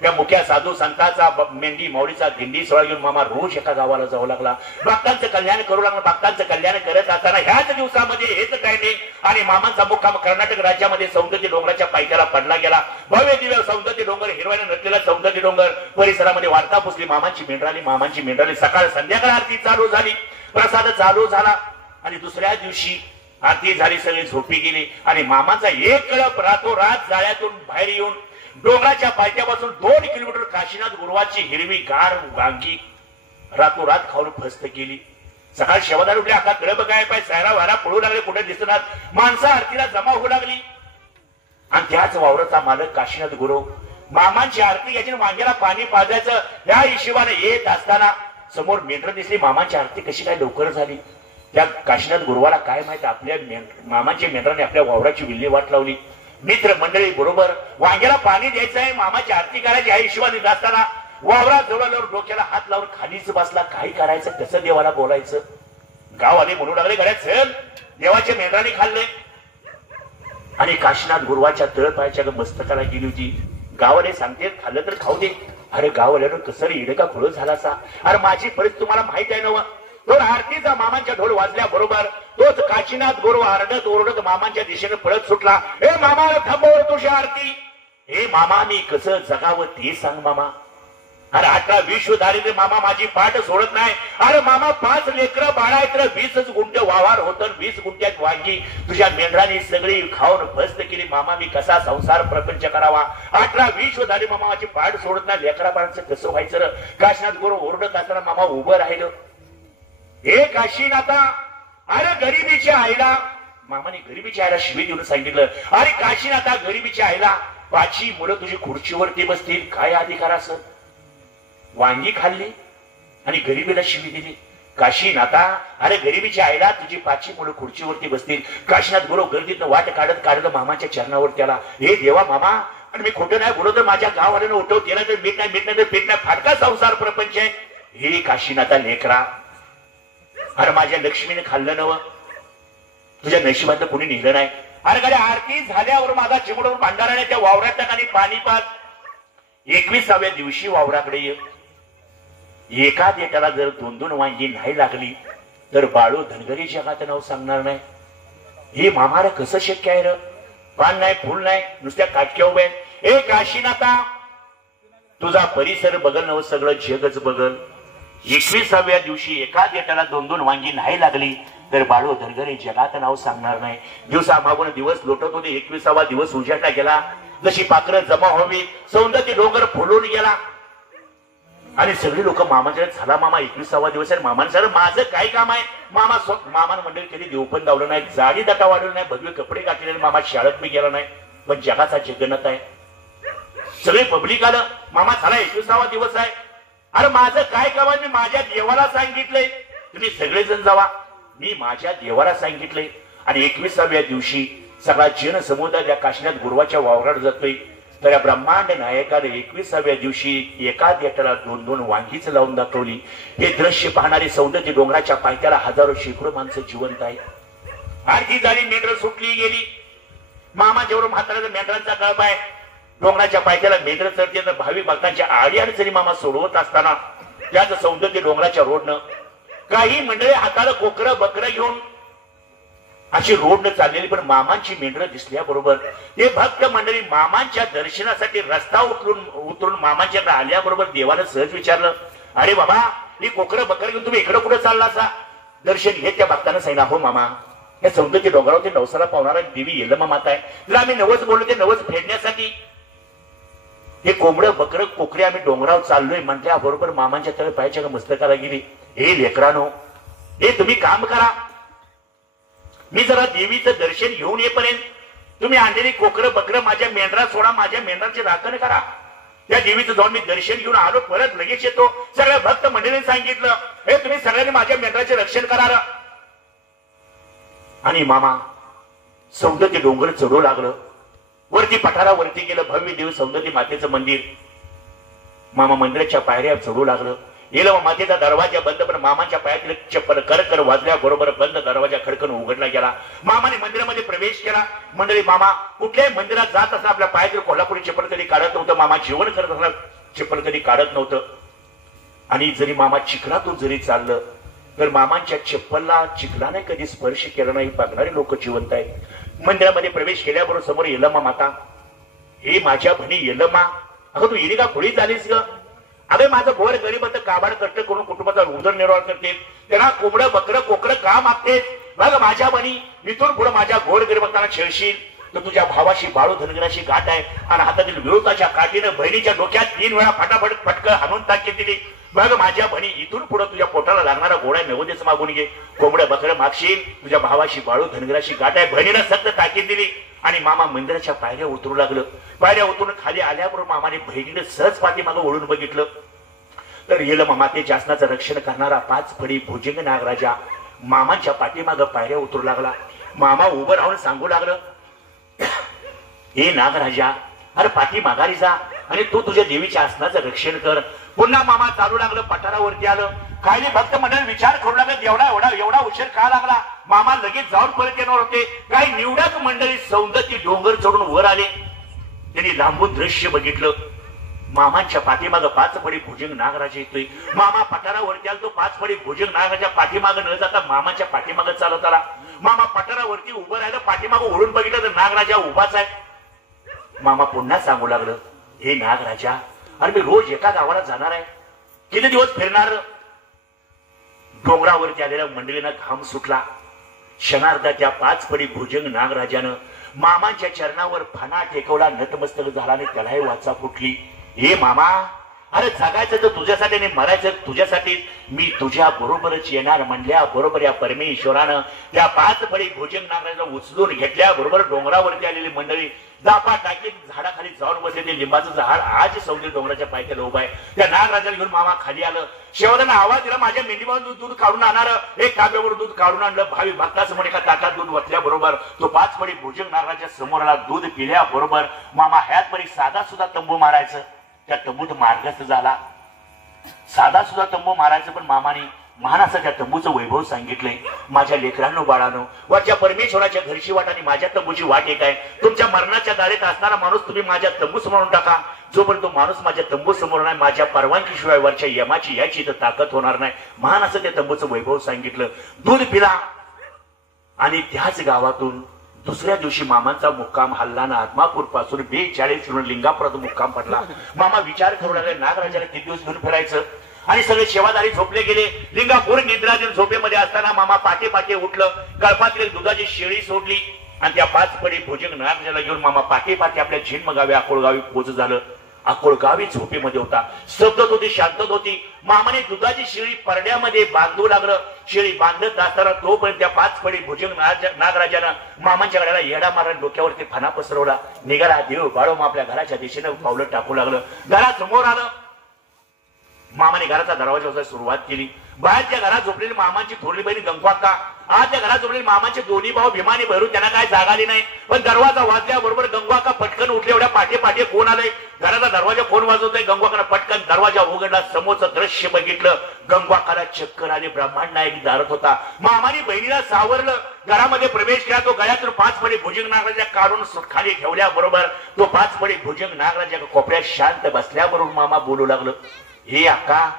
त्या मुख्या साधू संतांचा मेंढी माऊलीचा दिंडी सोहळा घेऊन मामा रोज एका गावाला जाऊ लागला. भक्तांचं कल्याण करू लागला. भक्तांचं कल्याण करत असताना ह्याच दिवसामध्ये हेच काय नाही. आणि मामांचा मुक्काम कर्नाटक राज्यामध्ये सौंदर्य डोंगराच्या पायथ्याला पडला गेला. भव्य दिव्य सौंदर्य डोंगर, हिरव्याने नटलेला सौंदर्य डोंगर परिसरामध्ये वार्ता पुसली. मामांची मेंढराली सकाळ संध्याकाळ आरती चालू झाली. प्रसाद चालू झाला. आणि दुसऱ्या दिवशी आरती झाली, सगळी झोपी गेली. आणि मामाचा एक कळप रातोरात जाळ्यातून बाहेर येऊन डोंगराच्या पायथ्यापासून 2 किलोमीटर काशीनाथ गुरुवाची हिरवी गार वांगी रातोरात खाऊन फस्त केली. सकाळ शेवादार उठले, आता कळप काय पाय सायरा वारा पळू लागले, कुठे दिसणार. माणसं आरतीला जमा होऊ लागली. आणि त्याच वावराचा मालक काशीनाथ गुरु मामांची आरती घ्यायची, वांग्याला पाणी पाजायचं या हिशोबाने येत असताना समोर मेंढर दिसली. मामांची आरती कशी काय लवकर झाली? त्या काशीनाथ गुरुवाला काय माहित, आपल्या मामांच्या मेंढराने आपल्या वावराची विल्हेवाट लावली. मित्र मंडळी बरोबर वांग्याला पाणी द्यायचं आहे, मामाची आरती करायची या हिशोबाने असताना वावरात जवळवर डोक्याला हात लावून खालीच बसला. काय करायचं, कसं देवाला बोलायचं? गाववाले म्हणू लागले, गड्या चल, देवाच्या मेंढराने खाल्ले. आणि काशीनाथ गुरुवाच्या तळपायाच्या मस्तकाला गेली होती. गावाले सांगते खाल्लं तर खाऊ दे. अरे गाववाल्यानं कसं रे इडका खुळ झाला सा. अरे माझी परिस्थिती तुम्हाला माहित आहे ना. तो आरतीचा मामांच्या ढोल वाजल्या बरोबर तोच काशीनाथ गुरु आरडत ओरडत मामांच्या दिशेने पळत सुटला. हे मामा थांबव तुझी आरती. हे मामा मी कसं जगावं ते सांग मामा. अरे 18-20 दारिद्र्य मामा माझी पाठ सोडत नाही. अरे मामा 5 लेकरं बाळायत्र 20 गुंठ वावर होतं, 20 गुंठ्यात वांगी तुझ्या मेंढरांनी सगळी खाऊन फस्त केली. मामा मी कसा संसार प्रपंच करावा. 18-20 दारी मामा माझी पाठ सोडत नाही. लेकरा बाळांचं कसं व्हायचं र. काशीनाथ गुरु ओरडत असताना मामा उभं राहिलं. हे काशीनाथा, अरे गरिबीच्या आईला, मामाने गरिबीच्या आईला शिवी देऊन सांगितलं, अरे काशीनाथा गरिबीच्या आईला 5 मुलं तुझी खुर्चीवरती बसतील, काय अधिकार असं. वांगी खाल्ली आणि गरिबीला शिवी दिली. काशीनाथा, अरे गरिबीच्या आईला तुझी 5 मुलं खुर्चीवरती बसतील. काशीनाथ गुरु गर्दीतनं वाट काढत काढत मामाच्या चरणावर त्याला, हे देवा मामा, आणि मी खोटं नाही बोलत, माझ्या गाववाल्यानं उठव केला तर मीठ नाही, मीठ नाही तर पीठ नाही, फाटका संसार प्रपंच आहे. हे काशीनाथा लेकरा, अरे माझ्या लक्ष्मीने खाल्लं नव, तुझ्या नशिबातलं कोणी नेलं नाही. अरे गाडी आरती झाल्यावर माझा चिमडवर भांडाराने त्या वावरात आणि पाणी पात. 21व्या दिवशी वावराकडे ये. एका देटाला जर 2-2 वांगी नाही लागली तर बाळू धनगरी जगात नाव सांगणार नाही. हे मामाला कसं शक्य आहे र. पान नाही, फुल नाही, नुसत्या काटक्या उभ्या. ए काशीनाथा, तुझा परिसर बघल नव, सगळं जगच बघल. 21व्या दिवशी एका देटाला 2-2 वांगी नाही लागली तर बाळू धनगरी जगात नाव सांगणार नाही. दिवसा मागून दिवस लोटत होते. 21वा दिवस उजाडला गेला. जशी पाखरं जमा व्हावी, सौंदर्य डोंगर फुलून गेला आणि सगळे लोक मामाच्या झाला. मामा 21वा दिवस आहे. मामाने सर माझं काय काम आहे. मामान मंडळी कधी देव पण लावलं नाही, जाडी दाटा वाढवलं नाही, भगवे कपडे घातलेले. मामा शाळेत मी गेला नाही, पण जगाचा जगन्नाथ आहे. सगळे पब्लिक आलं. मामा झाला 21वा दिवस आहे. अरे माझं काय काम आहे. मी माझ्या देवाला सांगितलंय तुम्ही सगळेजण जावा. मी माझ्या देवाला सांगितलंय. आणि 21व्या दिवशी सगळा जन समुदाय त्या काशीनाथ गुरुवाच्या वावरात जातोय. तर या ब्रह्मांड नायकाने 21व्या दिवशी एका देटाला 2-2 वांगीच लावून दाखवली. हे दृश्य पाहणारे सौंदर्य डोंगराच्या पायथ्याला हजारो शेकडो माणसं जिवंत आहे. आरती झाली, मेंढर सुटली गेली. मामा जेवढं म्हाताऱ्याचा मेंढरांचा कळप आहे. डोंगराच्या पायथ्याला मेंढर चढते तर भाविक भक्तांच्या आडी अडचणी मामा सोडवत असताना त्याचं सौंदर्य डोंगराच्या रोडनं काही मंडळी हाताला कोकरं बकरं घेऊन अशी रोडनं चाललेली. पण मामांची मेंढरं दिसल्याबरोबर ते भक्त मंडळी मामांच्या दर्शनासाठी रस्ता उतरून मामांच्याकडे आल्याबरोबर देवानं सहज विचारलं, अरे बाबा, ही कोकरं बकरं घेऊन तुम्ही इकडं कुठं चालला असा. दर्शन घेत त्या भक्तानं सांगितलं, हो मामा, या सौंदर्य डोंगरावरती नवसाला पावणारा देवी यल्लमा माता आहे. तिला आम्ही नवस बोललो, ते नवस फेडण्यासाठी हे कोंबडं बकरं कोकरी आम्ही डोंगरावर चाललोय म्हटल्याबरोबर मामांच्या तळ पायाच्या मस्तकाला गेली. हे लेकरानो, हे तुम्ही काम करा, मी जरा देवीचं दर्शन घेऊन येईपर्यंत तुम्ही आणलेली कोकरं बकरं माझ्या मेंढरा सोडा, माझ्या मेंढराचे राखण करा. त्या देवीचं जाऊन मी दर्शन घेऊन आलो, परत लगेच येतो. सगळ्या भक्त मंडळीने सांगितलं, हे तुम्ही सगळ्यांनी माझ्या मेंढराचे रक्षण करा. आणि मामा सौंदर्य डोंगर चढू लागलं. वरती पठारावरती गेलं. भव्य देव सौंदर्य मातेचं मंदिर. मामा मंदिराच्या पायऱ्या चढू लागलं. गेलं मातेचा दरवाजा बंद, पण मामाच्या पायातील चप्पल कर वाजल्याबरोबर बंद दरवाजा खडकन उघडला गेला. मामाने मंदिरामध्ये प्रवेश केला. मंडळी, मामा कुठल्याही मंदिरात जात असताना आपल्या पायातील कोल्हापुरी चप्पल कधी काढत नव्हतं. मामा जेवण करत असताना चप्पल कधी काढत नव्हतं. आणि जरी मामा चिखलातून जरी चाललं तर मामांच्या चप्पलला चिखलाने कधी स्पर्श केला नाही. बघणारे लोक जिवंत आहेत. मंदिरामध्ये प्रवेश केल्याबरोबर समोर यल्लमा माता, हे माझ्या भणी यल्लमा, अगं तू येणे का खुळी झालीस ग. अगं माझं भोर गरीब आता काबाड कष्ट करून कुटुंबाचा उदरनिर्वाह करते. त्यांना कोंबडं बकरं कोकरं का मागते. बघ माझ्या भणी, इथून पुढे माझ्या गोड गरीबांना छेडशील तर तुझ्या भावाशी बाळू धनगराशी गाठ आहे. आणि हातातील विरोधाच्या काठीनं बहिणीच्या डोक्यात 3 वेळा फटाफट फटकं हाणून टाकेल दिली. बघ माझ्या भणी, इथून पुढे तुझ्या पोटाला लागणारा गोळा नवदेच मागून घे. कोंबड्या बकरं मागशील, तुझ्या भावाशी बाळू धनगराशी गाठ आहे. बहिणीला सक्त ताकीद दिली. आणि मामा मंदिराच्या पायऱ्या उतरू लागलं. पायऱ्या उतरून खाली आल्याबरोबर मामाने बहिणीने सहज पाठीमागं ओढून बघितलं तर यल्लमा मातेच्या आसनाचं रक्षण करणारा 5 फडी भुजंग नागराजा मामांच्या पाठीमागं पायऱ्या उतरू लागला. मामा उभं राहून सांगू लागलं, हे नागराजा, अरे पाठी माघारी जा आणि तू तुझ्या देवीच्या आसनाचं रक्षण कर. पुन्हा मामा चालू लागलं. पठारावरती आलं. काही भक्त मंडळ विचार करू लागत, एवढा उशीर का लागला. मामा लगेच जाऊन परत येणार होते. काही निवडक मंडळी सौंदर्य डोंगर चढून वर आले. त्यांनी लांबून दृश्य बघितलं. मामांच्या पाठीमागं 5 फडी भुजंग नागराजा येतोय. मामा पठारावरती आला. तो 5 फडी भुजंग नागराजा पाठीमागं न जाता मामाच्या पाठीमागं चालत आला. मामा पठारावरती उभं राहिलं. पाठीमागं ओढून बघितलं तर नागराजा उभाच आहे. मामा पुन्हा सांगू लागलं, हे नागराजा, आणि मी रोज एका गावाला जाणार आहे, किती दिवस फिरणार. डोंगरावरती आलेल्या मंडळींना घाम सुटला. क्षणार्धा त्या 5 पडी भुजंग नागराजानं मामांच्या चरणावर फणा टेकवला, नतमस्तक झाला आणि त्यालाही वाचा फुटली. हे मामा, अरे जगायचं तर तुझ्यासाठी आणि मरायचं तुझ्यासाठी, मी तुझ्या बरोबरच येणार म्हणल्या बरोबर या परमेश्वरानं त्या 5 पडी भुजंग नागराजाला उचलून घेतल्या बरोबर डोंगरावरती आलेली मंडळी दापा टाकीत झाडाखाली जाऊन बसले. ते लिंबाचं झाड आज सौंदर्य डोंगराच्या पायथ्याला उभा आहे. त्या नागराजाला घेऊन मामा खाली आलं. शेवटानं आवाज दिला, माझ्या मेंढीबाजून दूध काढून आणणार. एक तांब्यावर दूध काढून आणलं. भावी भक्तासमोर एका ताटात दूध वतल्या बरोबर तो 5 पडी भुजंग नागराच्या समोर आला. दूध पिल्या बरोबर मामा ह्यात परी साधा सुद्धा तंबू मारायचं. त्या तंबूत मार्गस्थ झाला. साधा सुद्धा तंबू मारायचं, पण मामाने महान असं त्या तंबूचं वैभव सांगितलंय. माझ्या लेकरांनो बाळांनो, वरच्या परमेश्वराच्या घरची वाट आणि माझ्या तंबूची वाट एक आहे. तुमच्या मरणाच्या दारीत असणारा माणूस तुम्ही माझ्या तंबू समोरून टाका. जोपर्यंत माणूस माझ्या तंबू समोर नाही, माझ्या परवानगीशिवाय वरच्या यमाची याची इथं ताकद होणार नाही. महान असं त्या तंबूचं वैभव सांगितलं. दूध पिला आणि त्याच गावातून दुसऱ्या दिवशी मामांचा मुक्काम हल्लाना आत्मापूर पासून 42 किलोमीटर लिंगापुरात मुक्काम पडला. मामा विचार करू लागले, नागराजाला किती दिवस घेऊन फिरायचं. आणि सगळे सेवादारी झोपले गेले. लिंगापूर निद्राधीन झोपेमध्ये असताना मामा पाटे पाटे उठलं. कळपातली दुधाची शेळी सोडली आणि त्या 5 पडी भुजंग नागराजाला घेऊन मामा पाटे पाटे आपल्या झिनमगावी अकोळगावी पोच झालं. अकोळगावी झोपेमध्ये होता. शब्दत होती, शांतत होती. मामाने दुधाची शेळी परड्यामध्ये बांधू लागलं. शेळी बांधत असताना तोपर्यंत त्या 5 पडी भुजंग नागराजानं मामांच्या गळ्याला येडा मारून डोक्यावरती फणा पसरवला. निघाला देव बाळो आपल्या घराच्या दिशेनं पावलं टाकू लागलं. घरासमोर आलं. मामाने घराचा दरवाजा सुरुवात केली. बाहेरच्या घरात झोपलेली मामांची थोरली बहिणी गंगवाक्का, आजच्या घरात झोपलेली मामांचे दोन्ही भाऊ भीमानी भैरू, त्यांना काय जाग आली नाही. पण दरवाजा वाजल्याबरोबर गंगवाक्का पटकन उठले. एवढ्या पाठे पाठे कोण आलंय. घराचा दरवाजा कोण वाजवतोय. गंगवाक्कानं पटकन दरवाजा उघडला. समोरचं दृश्य बघितलं. गंगवाक्काला चक्कर आली. ब्रह्मांड नायक दारत होता. मामाने बहिणीला सावरलं. घरामध्ये प्रवेश केला. तो गळ्यातून 5 पडी भुजंग नागराजा काढून खाली ठेवल्या बरोबर तो 5 पडी भुजंग नागराजा कोपऱ्यात शांत बसल्याबरोबर मामा बोलू लागलं, हे अक्का,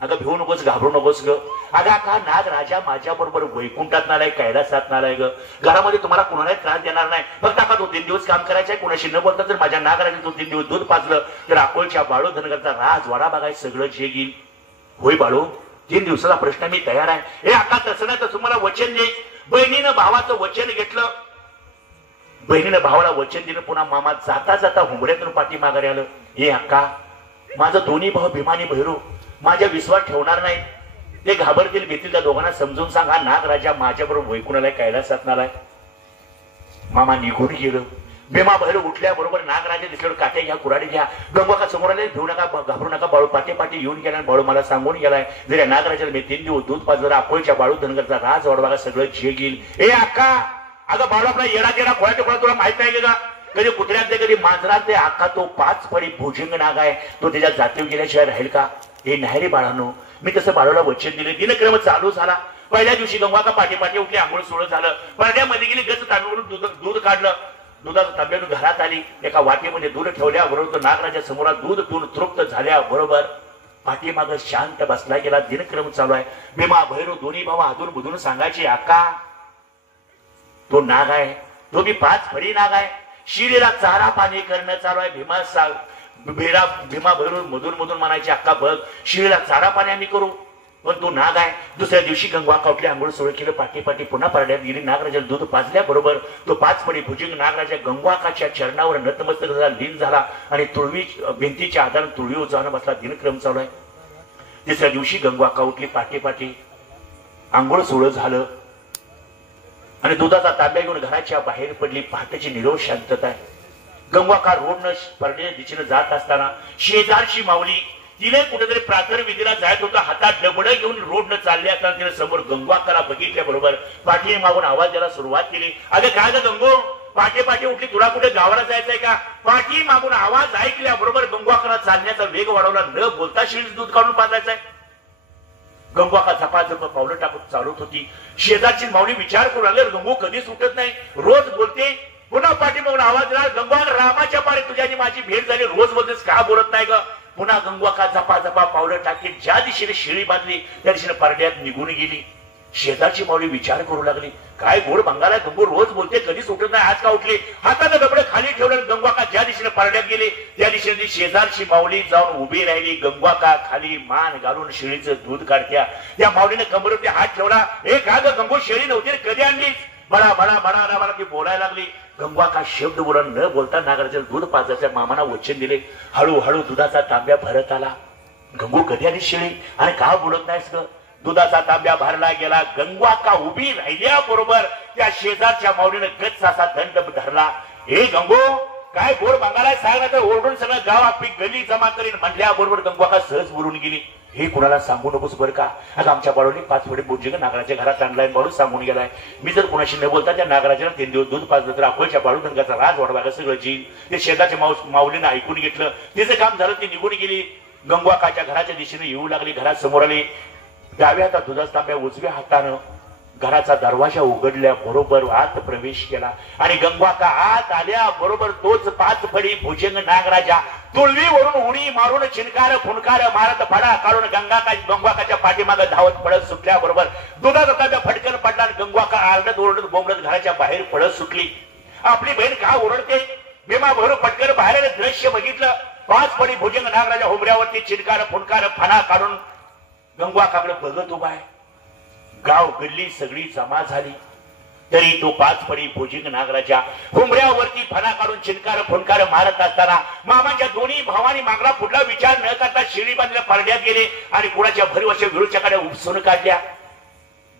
अगं भिवू नकोस, घाबरू नकोस ग. अगं अक्का, नाग राजा माझ्या बरोबर वैकुंठात नालाय, कैलासात नालाय ग. घरामध्ये तुम्हाला कोणालाही त्रास देणार नाही. फक्त अक्का 2-3 दिवस काम करायचंय. कोणाशी न बोलता जर माझ्या नागराजाने 2-3 दिवस दूध पाजलं तर अकोलच्या बाळू धनगरचा राज वाडा बघाय सगळं जे येईल. होय बाळू, 3 दिवसाचा प्रश्न मी तयार आहे. हे अक्का तसं नाही तर तुम्हाला वचन दे. बहिणीनं भावाचं वचन घेतलं. बहिणीनं भावाला वचन दिलं. पुन्हा मामा जाता जाता हुंबऱ्यातून पाठी माघारी आलं. हे अक्का, माझं दोन्ही भाऊ भीमानी भैरू माझ्या विश्वास ठेवणार नाही. ते घाबरतील, भीतील. त्या दोघांना समजून सांग, हा नागराजा माझ्याबरोबर वैकुंठाला कैलासात नालाय. मामा निघून गेलं. भीमा भैरू उठल्याबरोबर नागराजा दिसल्यावर काटे घ्या, कुराडी घ्या. गंगवाक्का समोर आले. भिवू नका, घाबरू नका. बाळू पाटे पाटे येऊन गेला. बाळू मला सांगून गेलाय, जर या नागराजाला मी 3 दिवस दूध पाजलं, अकोळच्या बाळू धनगरचा राज वाडा बघा सगळं जे येईल. ए अक्का, अगं बाळू आपला येडा गेला खोळ्या टोळा तुला माहित नाही का. कधी कुत्र्यात ते कधी मांजरात ते. अक्का तो 5 पडी भुजंग नाग आहे. तो त्याच्या जातीव गेल्याशिवाय राहील का. हे नाही रे बाळांनो, मी तसं बाळूला वचन दिले. दिनक्रम चालू झाला. पहिल्या दिवशी गंगवाक्का पाठी पाठी उठली. आंघोळ सोळं झालं. परड्यामध्ये गेली. गच तांब्यावरून दूध काढलं. दुधाचं तांब्यातून घरात आली. एका वाटीमध्ये दूध ठेवल्याबरोबर तो नागराजा समोर दूध पिऊन तृप्त झाल्याबरोबर पाठीमाग शांत बसला गेला. दिनक्रम चालू आहे. भीमा भैरू दोन्ही भाऊ अधून बुधून सांगायचे, अक्का तो नाग आहे, तो बी 5 पडी नाग आहे. शिरीला चारा पाणी करणं चालू आहे. भीमा भैरू मधून मधून म्हणायचे, अक्का बघ, शिरीला चारा पाणी आम्ही करू, पण तो नाग आहे. दुसऱ्या दिवशी गंगवाक्का उठली. आंघोळ सोळ केलं. पाठी पाठी पुन्हा परड्यात गेली. नागराजाला दूध पाजल्याबरोबर तो 5 पडी भुजंग नागराजा गंगवाक्काच्या चरणावर नतमस्तक झाला, लीन झाला आणि तुळवी भिंतीच्या आधाराने तुळवीवर जाऊन बसला. दिनक्रम चालू आहे. तिसऱ्या दिवशी गंगवाक्का उठली. पाठी पाठी आंघोळ सोळ झालं आणि दुधाचा तांब्या घेऊन घराच्या बाहेर पडली. पहाटेची निरोध शांतता आहे. गंगवाक्का रोडनं परड्याच्या दिशेनं जात असताना शेजारची माऊली, तिने कुठेतरी प्रार्थना विधीला जायत होता. हातात डबडं घेऊन रोडनं चालले असताना तिने समोर गंगवाक्काला बघितल्याबरोबर पाठी मागून आवाज द्यायला सुरुवात केली. अगं काय ग गंगो, पाठी पाठी उठली, तुला कुठे गावाला जायचंय का. पाठी मागून आवाज ऐकल्याबरोबर गंगवाक्काला चालण्याचा वेग वाढवला. न बोलता शिळीत दूध काढून पाजायचंय. गंगवाक्का झपाझप पावलं टाकून चालत होती. शेजारची माऊली विचार करू लागले, गंगू कधीच उठत नाही, रोज बोलते. पुन्हा पाठीमागून आवाज दिला, गंगवा रामाच्या पारे तुझ्यानी माझी भेट झाली, रोज बोलतेस, का बोलत नाही ग. पुन्हा गंगवाक्का झपाझपा पावलं टाकीत ज्या दिशेने शिळी बांधली त्या दिशेने परड्यात निघून गेली. शेजारची माऊली विचार करू लागली, काय गोड बंगाला गंगू रोज बोलते, कधी सुटत नाही, आज का उठली? हाताचं डबडे खाली ठेवलं. गंगवाका ज्या दिशेने पारड्यात गेले त्या दिशेने शेजारची माऊली जाऊन उभी राहिली. गंगवाका खाली मान घालून शेळीचं दूध काढत्या. त्या माऊलीने कमरेवरती हात ठेवला. एक का गंगू, शेळी नव्हती कधी आणलीच? बडा बडा बडा बडा ती बोलायला लागली. गंगवाका शब्द बोलून न बोलता नागराजाला दूध पाजायच्या मामाना वचन दिले. हळूहळू दुधाचा तांब्या भरत आला. गंगू, कधी आली शेळी आणि का बोलत नाहीस ग? दुधाचा तांब्या भरला गेला. गंगवाका उभी राहिल्या बरोबर त्या शेजारच्या माऊलीने गच्च असा दंड धरला. हे गंगू, काय गोड बंगाला सांगणार तर ओरडून सगळं गाव आपली गली जमा करीन म्हटल्याबरोबर गंगवाका सहज बोलून गेली. हे कुणाला सांगू नकोस बरं का? आता आमच्या बाळूने 5 फडे बोलजे नागराच्या घरात आणलाय, बाळू सांगून गेलाय. मी जर कुणाशी न बोलता त्या नागराजाला 3 दिवस दूध पाजलं तर अकोलच्या बाळू धनगाचा राज वाढवा सगळं जी. ते शेजारच्या माऊलीनं ऐकून घेतलं. तिचं काम झालं, ती निघून गेली. गंगवाकाच्या घराच्या दिशेने येऊ लागली. घरात समोर आली. डाव्या हातात दुधाचा तांब्या, उजव्या हातानं घराचा दरवाजा उघडल्या बरोबर आत प्रवेश केला. आणि गंगवाका आत आल्या बरोबर तोच 5 फडी भुजंग नागराजा तुळवीवरून उडी मारून चिनकार फुणकार मारत फडा काढून गंगवाकाच्या पाठीमागे धावत पडत सुटल्या बरोबर दुधाचा तांब्या फटकन पडला. आणि गंगवाका आरडत ओरडत बोंबडत घराच्या बाहेर पडत सुटली. आपली बहीण का ओरडते? भीमा भरू पटकन बाहेर दृश्य बघितलं. 5 फडी भुजंग नागराजा हुमऱ्यावरती चिनकार फुणकार फणा काढून गंगवाकाकडे बघत उभा आहे. गाव गल्ली सगळी जमा झाली तरी तो 5 फडी भुजंग नागराजा हुमऱ्यावरती फणा काढून चिनकार फुणकार मारत असताना मामाच्या दोन्ही भावांनी मागला पुढला विचार न करता शिडी बांधल्या पारड्यात गेले आणि कुणाच्या भरीवशा विरोधकाकडे उपसून काढल्या.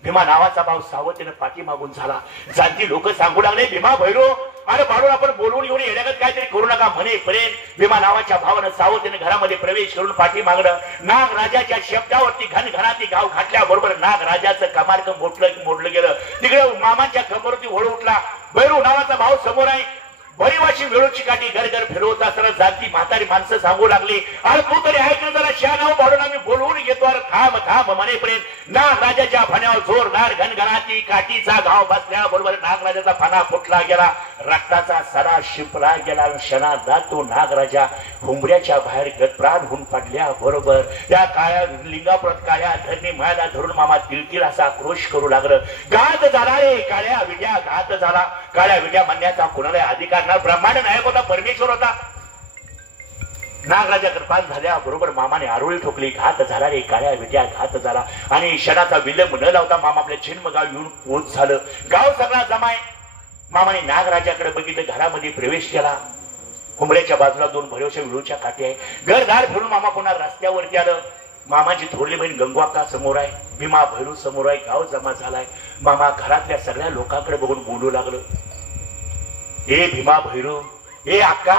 भीमा नावाचा भाव सावतेने पाठी मागून झाला. जाणती लोक सांगू लागले, भीमा भैरो अरे बाळून आपण बोलवून येऊन येण्यागत काहीतरी करू नका म्हणेपर्यंत भीमा नावाच्या भावानं सावतेने घरामध्ये प्रवेश करून पाठी मागणं. नागराजाच्या शब्दावरती घनघनाती गाव घातल्या बरोबर नागराजाचं कमारक मोडलं गेलं. तिकडे मामाच्या कमरवरती ओढ उठला. भैरू नावाचा भाव समोर आहे. बरीवाशी वेळूची काठी घर घर फिरवत असताना जाती म्हातारी माणसं सांगू लागली, अरे तू तरी ऐकलं जरा शहाणाव बाळून आम्ही बोलवून घेतो. अरे थांब थांब म्हणेपर्यंत नागराजाच्या फण्यावर जोरदार घनघनाती काठीचा घाव बसल्याबरोबर नागराजाचा फणा फुटला गेला. रक्ताचा सडा शिंपला गेला. क्षणात तो नागराजा हुंबऱ्याच्या बाहेर गतप्राण होऊन पडल्या बरोबर त्या काळ्या लिंगापुरात काळ्या धरणी मायाला धरून मामा तिळतिळ असा आक्रोश करू लागलं. घात झाला रे काळ्या विड्या, घात झाला. काळ्या विड्या म्हणण्याचा कुणाला अधिकार ना. ब्रह्मांड नायक होता, परमेश्वर होता. नागराजा कृपान झाल्या बरोबर मामाने आरोळी ठोकली. घात झाला रे काळ्या विड्या, घात झाला. आणि क्षणाचा विलंब न लावता मामा आपल्या जन्मगाव येऊन पोच झालं. गाव सगळा जमाय. मामाने नागराजाकडे बघितलं. घरामध्ये प्रवेश केला. हुंबऱ्याच्या बाजूला 2 भरवशा विळूच्या काठी आहे. घरदार फिरून मामा पुन्हा रस्त्यावरती आलं. मामाची थोरली बहीण गंगवाका समोर आहे. भीमा भैरू समोर आहे. गाव जमा झालाय. मामा घरातल्या सगळ्या लोकांकडे बघून बोलू लागलं, ए भीमा भैरू, ए अक्का,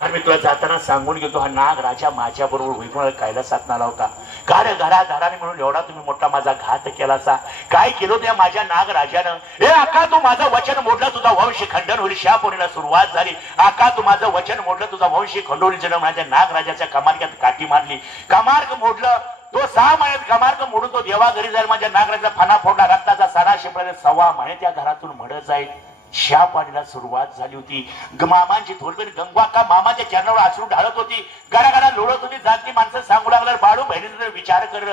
आणि मी तुला जाताना सांगून गेलो, हा नाग राजा माझ्या बरोबर वैकुंठाला कैलासात आला होता. कार घरादाराने म्हणून एवढा तुम्ही मोठा माझा घात केलासा. काय केलं त्या माझ्या नाग राजानं? हे अक्का, तू माझं वचन मोडलं, तुझा वंश खंडन होईल. शापोरीला सुरुवात झाली. अक्का, तू माझं वचन मोडलं, तुझा वंश खंडोरी जन्म. माझ्या नाग राजाच्या कमारक्यात काठी मारली. कमार्क मोडलं. तो 6 महिन्यात कमार्क मोडून तो देवा घरी जाईल. माझ्या नागराचा फणा फोडला. रक्ताचा सारा शिंपला. 6 महिने त्या घरातून मड जाईल. शापाडीला सुरुवात झाली होती. मामांची थोडीतरी गंगवाका मामाच्या चरणावर आसरून ढाळत होती. गडागडा लोळत होती. जाती माणसं सांगू लागलं, बाळू बहिणीचा विचार कर.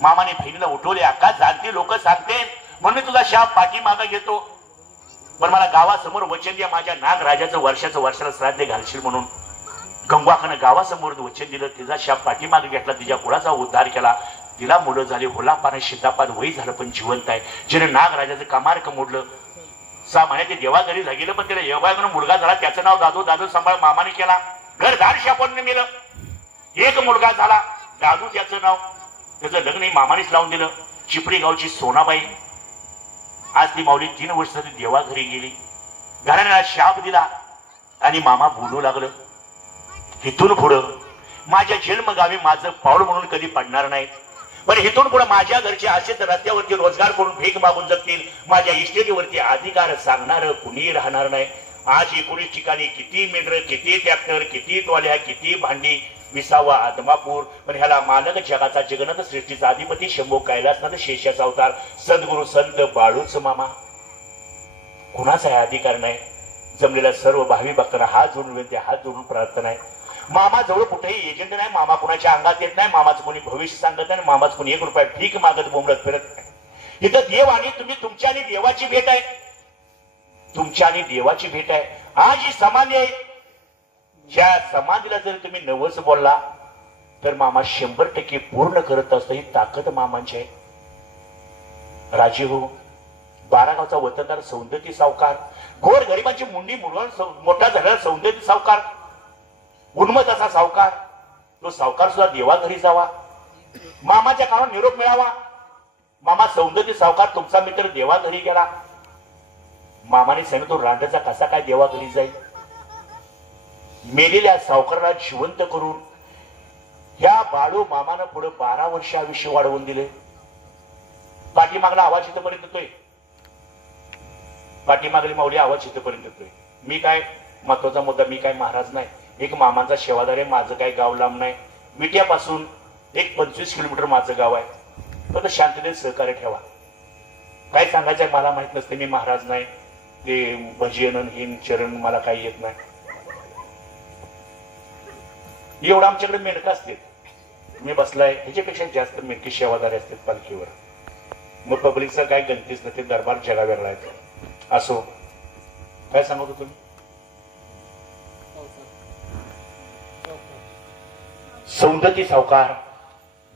मामाने बहिणीला उठवले. अक्का, जाणती लोक सांगते म्हणून मी तुझा शाप पाठीमागे घेतो, पण मला गावासमोर वचन द्या, माझ्या नाग राजाचं वर्षाला श्राद्ध घालशील म्हणून. गंगवाकानं गावासमोर वचन दिलं. तिचा शाप पाठीमागे घेतला. तिच्या कुळाचा उद्धार केला. तिला मुलं झाली. होलापाने शीतापाद वही झालं, पण जिवंत आहे. जिने नाग राजाचं कमार्क मोडलं. 6 महिन्यात ते देवा घरी गेलं, पण त्याला योगायोगानं मुलगा झाला. त्याचं नाव दादू. दादू सांभाळ मामाने केला. घरदार शापाने मिळलं. एक मुलगा झाला दादू, त्याचं नाव. त्याचं लग्न मामानेच लावून दिलं. चिपळी गावची सोनाबाई. आज ती माऊली 3 वर्षासाठी देवा घरी गेली. घराण्याला शाप दिला आणि मामा बोलू लागलं, इथून पुढं माझ्या जन्मगावी माझं पाऊल म्हणून कधी पडणार नाही, पण इथून पुढे माझ्या घरचे असेच रस्त्यावरती रोजगार करून भीक मागून जगतील. माझ्या इस्टेटीवरती अधिकार सांगणार कुणी राहणार नाही. आज 19 ठिकाणी किती मेंढर, किती ट्रॅक्टर, किती टोल्या, किती भांडी, 20वा आदमापूर. पण ह्याला मालक जगाचा जगन्नाथ सृष्टीचा अधिपती शंभू कैलासनाथ शेषाचा अवतार सद्गुरु संत बाळूच मामा. कुणाचा अधिकार नाही. जमलेला सर्व भावी भक्तांना हात जोडून विनंती, हात जोडून प्रार्थना आहे. मामा जवळ कुठेही एजंट नाही, मामा कुणाच्या अंगात येत नाही, मामाचं कोणी भविष्य सांगत नाही, मामाचं कोणी 1 रुपया भीक मागत बोंबलत फिरत नाही. इथं देव आणि तुम्ही, तुमच्या आणि देवाची भेट आहे, तुमच्या आणि देवाची भेट आहे. आज ही समाधी आहे, ज्या समाधीला जर तुम्ही नवस बोलला तर मामा 100% पूर्ण करत असतं. ही ताकद मामांची आहे. राजे हो, 12 गावचा वतनदार सौंदर्य सावकार, गोर गरिबांची मुंडी मुडवून मोठा झालेला सौंदर्य सावकार, उन्मत असा सावकार, तो सावकार सुद्धा देवा घरी जावा, मामाच्या कानावर निरोप मिळावा. मामा सौंदर्य सावकार तुमचा मित्र देवा घरी गेला. मामाने सांगितलं तो रांडचा कसा काय देवा घरी जाईल. मेलेल्या सावकाराला जिवंत करून या बाळू मामानं पुढे 12 वर्ष आयुष्य वाढवून दिले. पाठीमागला आवाज इथपर्यंत येतोय, पाठीमागली माऊली आवाज इथपर्यंत येतोय. मी काय महत्वाचा मुद्दा, मी काय महाराज नाही, एक मामांचा सेवादार आहे. माझं काय गाव लांब नाही, मिठ्यापासून एक 25 किलोमीटर माझं गाव आहे. फक्त शांततेत सहकार्य ठेवा. काय सांगायचंय मला माहित नसते, मी महाराज नाही, ते भजन हिन चरण मला काही येत नाही. एवढं आमच्याकडे मेंढका असते, मी बसलाय ह्याच्यापेक्षा जास्त मेंढकी सेवादारी असतात पालखीवर. मग पब्लिकचं काय गणतीच नसते, दरबार जगा वेगळा आहे. असो, काय सांगतो तुम्ही. सौंदर्य सावकार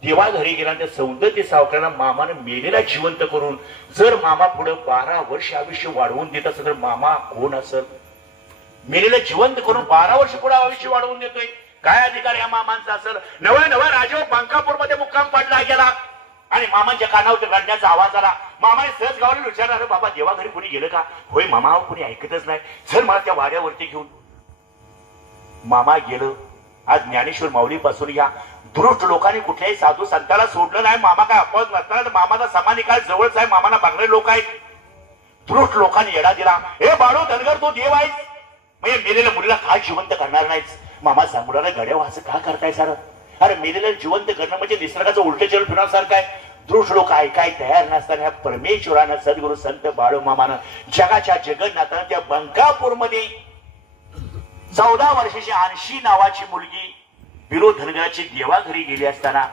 देवा घरी गेला, त्या सौंदर्य सावकारांना मामानं मेलेला जिवंत करून जर मामा पुढे 12 वर्ष आयुष्य वाढवून देत असेल तर मामा कोण असेल. मेलेला जिवंत करून 12 वर्ष पुढे आयुष्य वाढवून देतोय, काय अधिकार या मामांचा असेल. नवा राजा बंकापूर मध्ये मुक्काम पडला गेला आणि मामांच्या कानावर रडण्याचा आवाज आला. मामाने सहज गावाला विचारलं, बाबा देवा घरी कोणी गेलं का. होय मामा, कोणी ऐकतच नाही, चल मला त्या वाड्यावरती घेऊन. मामा गेलं. आज ज्ञानेश्वर माऊली पासून या दुष्ट लोकांनी कुठल्याही साधू संताला सोडलं नाही. मामा काय अपवाद नसताना मामाचा समानिकाल जवळच आहे, मामाना बांगडे लोक आहेत. दुष्ट लोकांनी येडा दिला, हे बाळू धनगर तो देव आहेस, म्हणजे मेलेल्या मुलीला काय जिवंत करणार नाहीच. मामा सांगूला गड्याव असं का करताय सर. अरे मेलेल्या जिवंत करणं म्हणजे निसर्गाचं उलट चल फिरण्यासारखं आहे. दुष्ट लोक ऐकाय तयार नसताना ह्या परमेश्वरानं सद्गुरु संत बाळू मामानं जगाच्या जगन्नाथानं त्या बंकापूरमध्ये 14 वर्षाची आणशी नावाची मुलगी बिरो धनगराची देवा घरी गेली असताना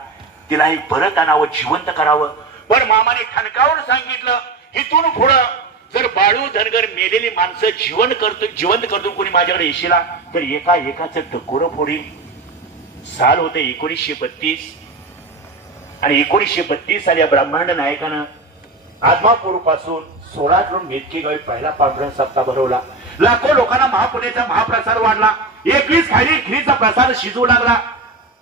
तिला हे परत आणावं, जिवंत करावं. पण मामाने ठणकावून सांगितलं, इथून पुढं जर बाळू धनगर मेलेली माणसं जिवंत करतो कोणी माझ्याकडे येशीला तर एका एकाचं टकोरं फोडी. साल होते 1932 आणि 1932 साली या ब्रह्मांड नायकानं आदमापूर पासून 16 कडून मेतके गावी पहिला पांढरा सप्ताह भरवला. लाखो लोकांना महापुण्याचा महाप्रसाद वाढला. 21 खिरीचा प्रसाद शिजवू लागला.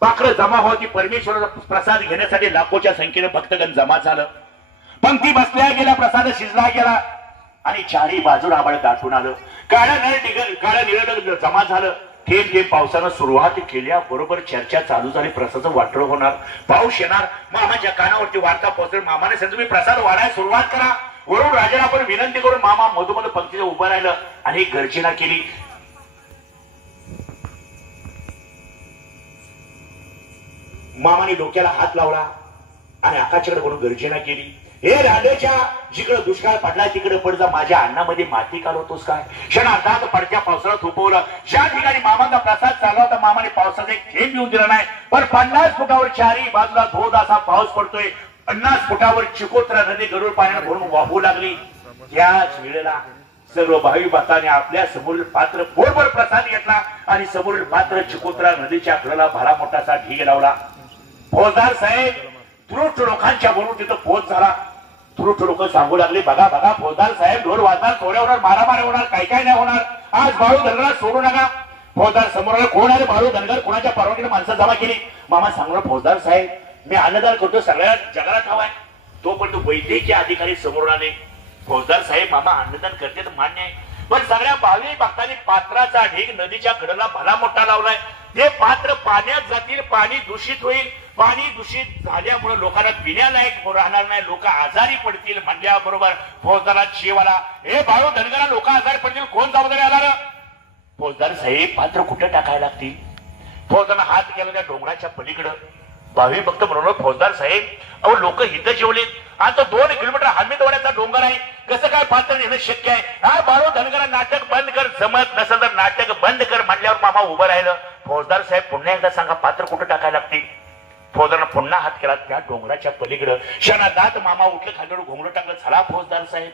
पाखरं जमा होती. परमेश्वराचा प्रसाद घेण्यासाठी लाखोच्या संख्येने भक्तगण जमा झालं. पंक्ती बसल्या गेल्या, प्रसाद शिजला गेला आणि चारही बाजूला आभाळ दाटून आलं. काळ्या निळं जमा झालं. थेट थेट पावसानं सुरुवात केल्याबरोबर चर्चा चालू झाली. प्रसादाचं वाटलं होणार, पाऊस येणार. मामाच्या कानावरती वार्ता पोहोचली. मामाने सांगितलं तुम्ही प्रसाद वाढायला सुरुवात करा. वरून राजाला आपण विनंती करून मामा मधोमध पंक्तीला उभं राहिलं आणि गर्जना केली. मामाने डोक्याला हात लावला आणि आकाशाकडे म्हणून गर्जना केली. हे राजाच्या जिकडे दुष्काळ पडला तिकडे पड जा, माझ्या अन्नामध्ये माती काढवतोस काय. क्षणार्धात पडत्या पावसाला थोपवलं. ज्या ठिकाणी मामाचा प्रसाद चालला होता मामाने पावसाचा एक थेंब येऊन दिला नाही. पण 50 फुटावर चारही बाजूला धोध असा पाऊस पडतोय. 50 फुटावर चिकोत्रा नदी गरुड पाण्याने भरून वाहू लागली. त्याच वेळेला सर्व भावी भक्तांनी आपल्या समोरील पात्र पोटभर प्रसाद घेतला आणि समोरील पात्र चिकोत्रा नदीच्या कडेला भला मोठासा ढीग लावला. फौजदार साहेब दुष्ट लोकांच्या बरोबर तिथं पोच झाला. दुष्ट लोक सांगू लागले, बघा बघा फौजदार साहेब ढोल वाजणार, थोड्या होणार, मारामारी होणार, काय नाही होणार. आज बाळू धनगराला सोडू नका. फौजदार समोर आले, कोण आले बाळू धनगर, कोणाच्या परवानगीने माणसं जमा केली. मामा सांगणार, फौजदार साहेब मी अन्नदान करतो, सगळ्या जगाला ठाव आहे. तो पण तो वैद्यकीय अधिकारी समोर आले. फौजदार साहेब मामा अन्नदान करते तर मान्य आहे, पण सगळ्या भावी भक्तांनी पात्राचा ढीग नदीच्या कडेला भला मोठा लावलाय. ते पात्र पाण्यात जातील, पाणी दूषित होईल. पाणी दूषित झाल्यामुळे लोकांना पिण्यालायक राहणार नाही, लोक आजारी पडतील. म्हणल्याबरोबर फौजदारा शेवाला, हे बाळू धनगरा लोक आजारी पडतील, कोण जबाबदारी आला. फौजदार साहेब पात्र कुठे टाकायला लागतील. फौजदारांना हात केला त्या डोंगराच्या पलीकडं. भावी भक्त म्हणून फौजदार साहेब अहो लोक इथं जेवलेत आणि तो 2 किलोमीटर हमीदवाड्याचा डोंगर आहे, कसं काय पात्र नेणं शक्य आहे. हा बाळू धनगरा नाटक बंद कर, जमत नसेल तर नाटक बंद कर म्हणल्यावर मामा उभं राहिलं. फौजदार साहेब पुन्हा एकदा सांगा पात्र कुठं टाकायला लागते. फौजदारानं पुन्हा हात केला. त्या डोंगराच्या पलीकडं क्षणादात मामा उठलं, खालीवर घोंगडं टाकलं. चला फौजदार साहेब.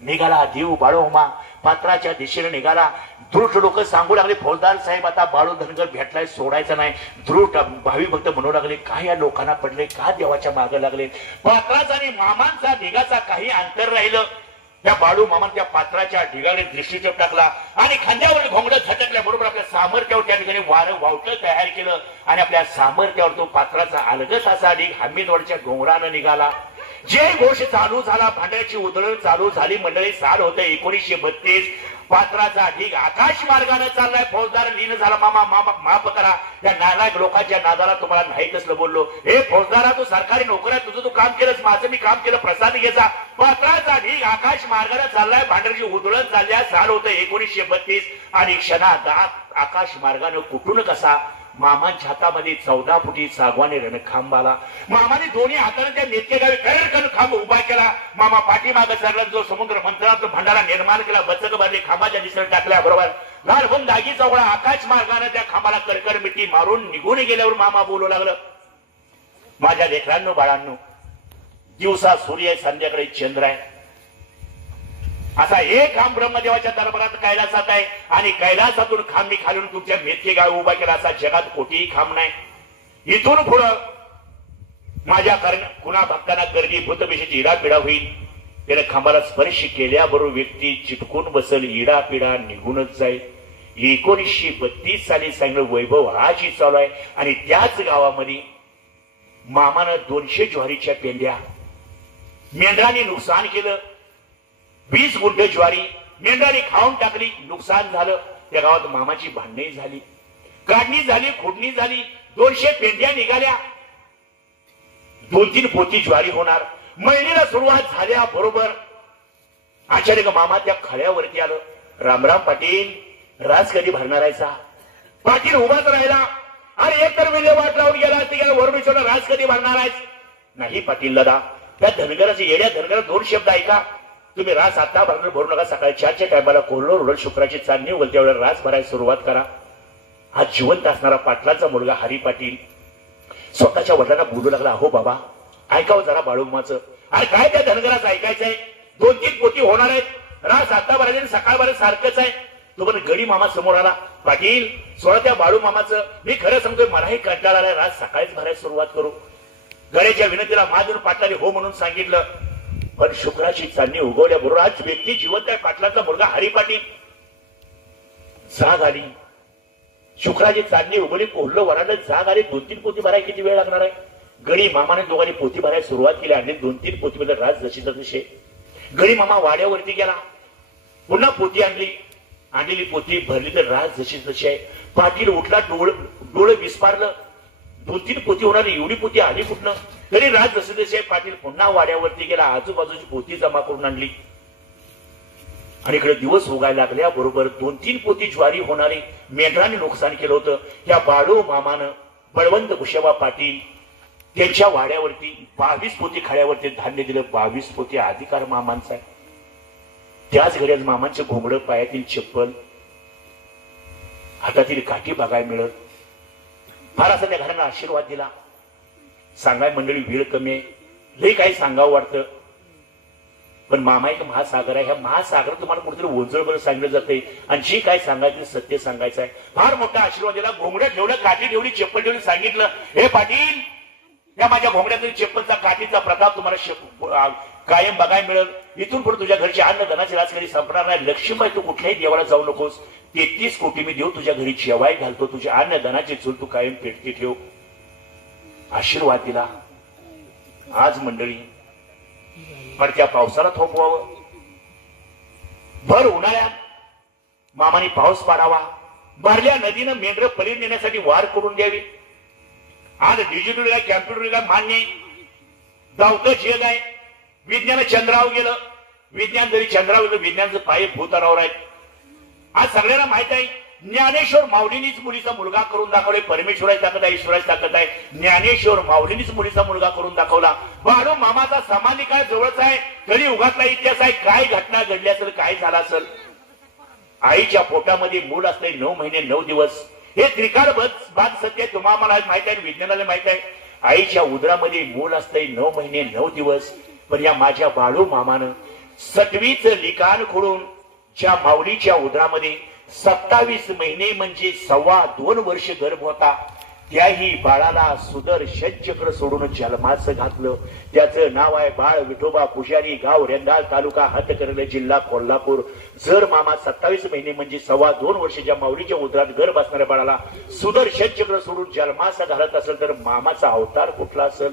निघाला देव बाळू मामा पात्राच्या दिशेने निघाला. दृष्ट लोक सांगू लागले, फौजदार साहेब आता बाळू धनगर भेटलाय, सोडायचा नाही. दृष्ट भावी भक्त म्हणू लागले, काय या लोकांना पडले, का देवाच्या मागे लागले. पात्राचा आणि मामांचा ढिगाचा काही अंतर राहिलं. त्या बाळू मामा त्या पात्राच्या ढिगाकडे दृष्टीक्षेप टाकला आणि खांद्यावर घोंगडं झटकल्या बरोबर आपल्या सामर्थ्यावर त्या ठिकाणी वारं वावटं तयार केलं आणि आपल्या सामर्थ्यावर तो पात्राचा अलगच असा ढीग हमीदवरच्या डोंगरानं निघाला. जे घोष चालू झाला, भांड्याची उधळण चालू झाली. मंडळी साल होतं 1932. पात्राचा ढीग आकाश मार्गाने चाललाय. फौजदार लीन झाला. मामा मामा माफ करा, त्या नालायक लोकांच्या नादाला तुम्हाला नाही तसलं बोललो. हे फौजदारा, तू सरकारी नोकऱ्या, तुझं तू काम केलंस, माझं मी काम केलं, प्रसाद घ्यायचा. पात्राचा ढीग आकाश मार्गाने चाललाय. भांड्याची उधळण चालल्या. साल होतं 1932 आणि क्षणात आकाश मार्गाने कुठून कसा मामांच्या हातामध्ये 14 फुटी सागवानी रणखांब आला. मामाने दोन्ही हाताने त्या नेतके गावी कण खांब उभा केला. मामा पाठीमागे सरला. जो समुद्र मंथनाचा भंडारा निर्माण केला, बचक भरली, खांबाच्या दिशेने टाकल्या बरोबर लालबन दागी चौघडा आकाश मार्गाने त्या खांबाला कडकड मिट्टी मारून निघून गेल्यावर मामा बोलू लागलं, माझ्या लेकरांनो बाळांनो, दिवसा सूर्य आहे, संध्याकाळी चंद्र आहे. असा एक खांब ब्रह्मदेवाच्या दरबारात कैलासात आहे आणि कैलासातून खांबी खालून तुमच्या मेथके गाव उभा केला. असा जगात कोठीही खांब नाही. इथून पुढं माझ्या कुणा भक्तांना गर्दी भूतपेशीची इडापिडा होईल. त्याने खांबाला स्पर्श केल्याबरोबर व्यक्ती चिटकून बसल, इडापिडा निघूनच जाईल. 1932 साली सांगितलं वैभव हाची चालू आहे आणि त्याच गावामध्ये मामानं 200 ज्वारीच्या पेंड्या मेंढरांनी नुकसान केलं. 20 गुंठ ज्वारी मेंढरांनी खाऊन टाकली, नुकसान झालं. त्या गावात मामाची भांडणी झाली, काढणी झाली, खोडणी झाली. 200 पेंड्या निघाल्या. 2-3 पोती ज्वारी होणार. मळणीला सुरुवात झाल्या बरोबर अचानक मामा त्या खळ्यावरती आलं. रामराम पाटील, रास कधी भरणार आहे सा? पाटील उभाच राहिला. अरे एक तर वेळे वाट लावून गेला असते, गेला वरून विचारलं, रास कधी भरणार आहेस? नाही पाटील दादा, त्या धनगराचे येड्या धनगरा 2 शब्द ऐका. तुम्ही रास आता भरू नका. सकाळी 4च्या टायमाला कोल्हो रोड शुक्राची चांदणी उगल त्यावेळेला रास भरायला सुरुवात करा. हा जिवंत असणारा पाटलांचा मुलगा हरी पाटील स्वतःच्या वडिलांना बोलू लागला, अहो बाबा ऐकावं जरा बाळूमाचं. अरे काय त्या धनगराचं ऐकायचंय? 2-3 पोती होणार आहेत. रास आता भरायचं, सकाळ भरायचं सारखंच आहे. तो पण गडी मामा समोर आला. पाटील सोळा त्या बाळू मामाचं, मी खरं सांगतोय मलाही कंटाळा आलाय, रास सकाळीच भरायला सुरुवात करू. गड्याच्या विनंतीला महाजन पाटलाने हो म्हणून सांगितलं. पण शुक्राची चांदणी उगवल्याबरोबर आज व्यक्ती जिवंत आहे. पाटलाचा मुलगा हरी पाटील. जाग आली. शुक्राची चांदणी उगवली, कोल्ह वराडलं, जाग आली. 2-3 पोती भरायला किती वेळ लागणार आहे? गडी मामाने दोघांनी पोती भरायला सुरुवात केली आणि 2-3 पोती मध्ये राज जशी तसे. गडी मामा वाड्यावरती गेला, पुन्हा पोती आणलेली पोती भरली तर राज जशी तशी आहे. पाटील उठला, डोळं विस्पारलं. 2-3 पोती होणार, एवढी पोती आली कुठनं? तरी राज जसे तसे. पाटील पुन्हा वाड्यावरती गेला, आजूबाजूची पोती जमा करून आणली आणि इकडे दिवस उगायला लागल्या बरोबर 2-3 पोती ज्वारी होणारी मेंढरांनी नुकसान केलं होतं. या बाळू मामानं बळवंत कुशेबा पाटील त्यांच्या वाड्यावरती 22 पोती खळ्यावरती धान्य दिलं. 22 पोती अधिकार मामांचा आहे. त्याच घड्यात मामांचे घोंगडं, पायातील चप्पल, हातातील काठी बघायला मिळत. फार असा त्या घरांना आशीर्वाद दिला. सांगाय मंडळी वेळ कमी आहे, लई काही सांगावं वाटतं. पण मामा एक महासागर आहे. ह्या महासागर तुम्हाला कुठेतरी ओझळ बरं सांगितलं जाते आणि जी काय सांगायचं सत्य सांगायचं आहे. फार मोठा आशीर्वाद दिला. घोंगड्या ठेवलं, काठी ठेवली, चप्पल ठेवली. सांगितलं, हे पाटील या माझ्या घोंगड्यातील चप्पलचा काठीचा प्रताप तुम्हाला कायम बघायला मिळेल. इथून पुढे तुझ्या घरची अन्नदानाची राजकारी संपणार नाही. लक्ष्मीबाई, तू कुठल्याही देवाला जाऊ नकोस. 33 कोटी मी देऊ तुझ्या घरी जेवाय घालतो. तुझ्या अन्नदानाची चूल तू कायम पेटती ठेव. आशीर्वाद दिला. आज मंडळी पडत्या पावसाला थोपवावं, भर उन्हाळ्यात मामाने पाऊस पाडावा, भरल्या नदीनं मेंढर पलीर नेण्यासाठी वार करून द्यावी. आज डिजिटल आहे, कॅम्प्युटर आहे, मान्य आहे. धावतं जग आहे. विज्ञान चंद्रावर गेलं. विज्ञान जरी चंद्रावर गेलं, विज्ञानचं पाय भूतरावर आहेत. आज सगळ्यांना माहित आहे, ज्ञानेश्वर माऊलीनीच मुलीचा मुलगा करून दाखवले. परमेश्वराची ताकद आहे, ईश्वराची ताकद आहे. ज्ञानेश्वर माऊलीनीच मुलीचा मुलगा करून दाखवला. बाळू मामाचा समाधी काळ जवळच आहे. कधी उगातला इतिहास आहे. काय घटना घडली असेल, काय झाला असेल, आईच्या पोटामध्ये मूल असते 9 महिने 9 दिवस. हे त्रिकाळ बाद सत्य तुम्हाला माहित आहे, विज्ञानाला माहित आहे. आईच्या उदरामध्ये मूल असते 9 महिने 9 दिवस. पण या माझ्या बाळू मामानं 6वीच लिखाण खोडून ज्या माऊलीच्या उदरामध्ये 27 महिने म्हणजे 2.25 वर्ष गर्भ होता, त्याही बाळाला सुदर्शन चक्र सोडून जन्माचं घातलं. त्याचं नाव आहे बाळ विठोबा पुजारी, गाव रेंदाळ, तालुका हातकर्णी, जिल्हा कोल्हापूर. जर मामा 27 महिने म्हणजे 2.25 वर्ष ज्या माऊलीच्या उदरात गर्भ असणाऱ्या बाळाला सुदर्शन चक्र सोडून जन्माचा घालत असेल तर मामाचा अवतार कुठला असेल?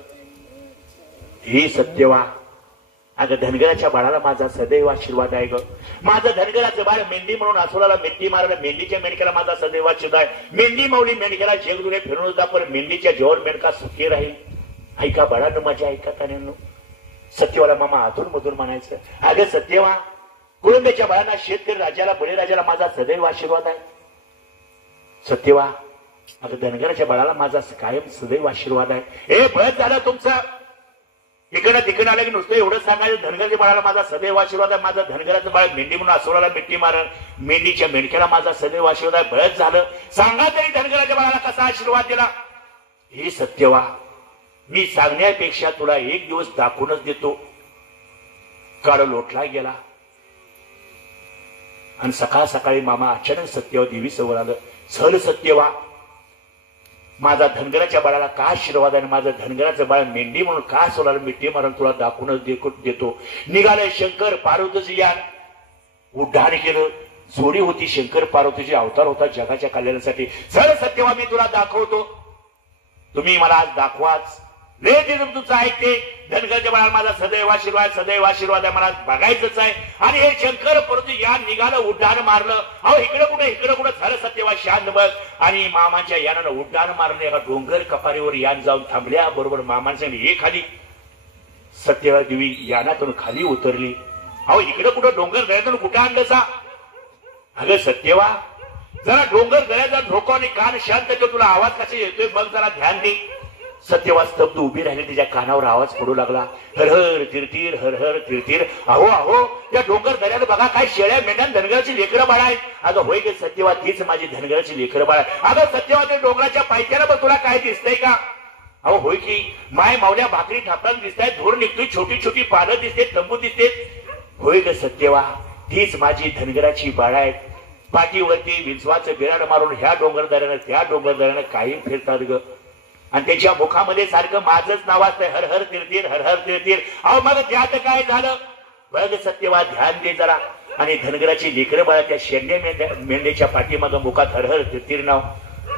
हे सत्यवा. अगं धनगराच्या बाळाला माझा सदैव आशीर्वाद आहे ग. माझं धनगराचं बाळ मेंढी म्हणून आसोलाला मेंढी मारायला, मेंढीच्या मेंढक्याला माझा सदैव आशीर्वाद आहे. मेंढी माऊली मेंढक्याला जगदुरे फिरून होता, पण मेंढीच्या जेवण मेंढका सुखी राहील. ऐका बाळांनो, माझ्या ऐका कान्यांनो, सत्यवाला मामा अधून मधून म्हणायचं. अगं सत्यवा, कुळंब्याच्या बाळांना, शेतकरी राजाला, बळीराजाला माझा सदैव आशीर्वाद आहे. सत्यवा, अगं धनगराच्या बाळाला माझा कायम सदैव आशीर्वाद आहे. हे बस झालं तुमचं. इकडं तिकडं आलं की नुसतं एवढं सांगायचं धनगराच्या बाळाला माझा सदैव आशीर्वाद आहे. माझं धनगराचं बाळ मेंढी म्हणून आसोलाला मिठी मारण, मेंढीच्या मेंढक्याला माझा सदैव आशीर्वाद आहे. बळच झालं. सांगा तरी धनगराच्या बाळाला कसा आशीर्वाद दिला? हे सत्यवा, मी सांगण्यापेक्षा तुला एक दिवस दाखवूनच देतो. काळ लोटला गेला आणि सकाळ सकाळी मामा अचानक सत्यवा देवी समोर आलं. चल सत्यवा, माझा धनगराच्या बाळाला का आशीर्वाद आहे, माझं धनगराचं बाळ मेंढी म्हणून का सोलाला मिठी मारून तुला दाखवूनच देतो. निघालं शंकर पार्वतीचं यान, उड्डाण केलं. जोडी होती शंकर पार्वतीची, अवतार होता जगाच्या कल्याणासाठी. चल सत्यवा, मी तुला दाखवतो. तुम्ही मला आज दाखवाच. तुमचं ऐकते. धनगराच्या बाळाला माझा सदैव आशीर्वाद, सदैव आशीर्वाद आहे. मला बघायचंच आहे. आणि हे शंकर परंतु यान निघालं, उड्डाण मारलं. अहो इकडे कुठे झालं सत्यवा, शांत बस. आणि मामाच्या यानानं उड्डाण मारलं. एका डोंगर कपारीवर यान जाऊन थांबल्या. बरोबर मामांच्या हे खाली सत्यवा देवी यानातून खाली उतरली. अहो इकडे कुठं डोंगर दऱ्यातून कुठं आणलं सा? अगं सत्यवा, जरा डोंगर दऱ्याचा ढोको आणि कान शांत कर. तुला आवाज कसा येतोय बघ, जरा ध्यान दे. सत्यवा स्तब्ध उभी राहिली. तिच्या कानावर आवाज पडू लागला, हर हर तीर्थीर, हर हर तीर्थीर. अहो त्या डोंगर दऱ्याला बघा काय शेळ्या मेंढ्या धनगराची लेकरं बाळ आहेत. अगं होय गे सत्यवा, तीच माझी धनगराची लेकरं बाळ आहे. अगं सत्यवा, ते डोंगराच्या पायथ्याला बघ, तुला काय दिसतंय का? अहो होय की, माय मावल्या भाकरी थापताना दिसताय, धूर निघतोय, छोटी छोटी पानं दिसते, तंबू दिसते. होय ग सत्यवा, तीच माझी धनगराची बाळ आहेत. पाठीवरती विंचवाचं बिराड मारून ह्या डोंगर दऱ्यानं त्या डोंगर दऱ्यानं कायम फिरतात ग. आणि त्याच्या मुखामध्ये सारखं माझंच नाव असतंय, हर हर तीर्थीर, हर हर तीर्थीर. अहो मग त्यात काय झालं बघ सत्यवा, ध्यान दे जरा. आणि धनगराची लेकरं बाळा त्या शेंडे मेंढ्याच्या पाठीमाग मुखात हर हर तीर्थीर नाव.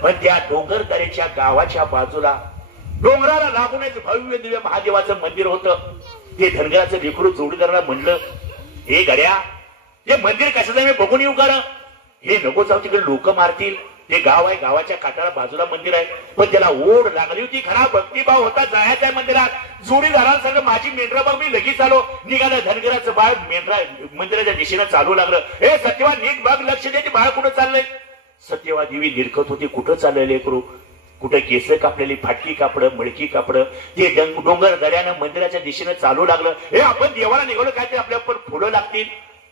पण त्या डोंगर दऱ्याच्या गावाच्या बाजूला डोंगराला लागूनच भव्य दिव्य महादेवाचं मंदिर होतं. ते धनगराचं लेकरू जोडीदाराला म्हणलं, हे गड्या, हे मंदिर कशाचं मी बघून येऊ का? हे नको जाऊ, तिकडे लोक मारतील. ते गाव आहे, गावाच्या काठाला बाजूला मंदिर आहे. पण त्याला ओढ लागली होती, खरा भक्तिभाव होता, जायचं आहे मंदिरात. जोडीदाराला सांग माझी मेंढरा बघ, मी लगेच आलो. निघालं धनगराचं बाळ मेंढरा मंदिराच्या दिशेनं चालू लागलं. हे सत्यवा नीट बघ, लक्ष द्यायची, बाळ कुठं चाललंय? सत्यवा देवी निरखत होती, कुठं चाललंय लेकरू? कुठं केस कापलेली, फाटकी कापडं, मळकी कापडं. ते डोंगर दऱ्यानं मंदिराच्या दिशेनं चालू लागलं. हे आपण देवाला निघालो, काय ते आपल्या पण फुलं लागतील.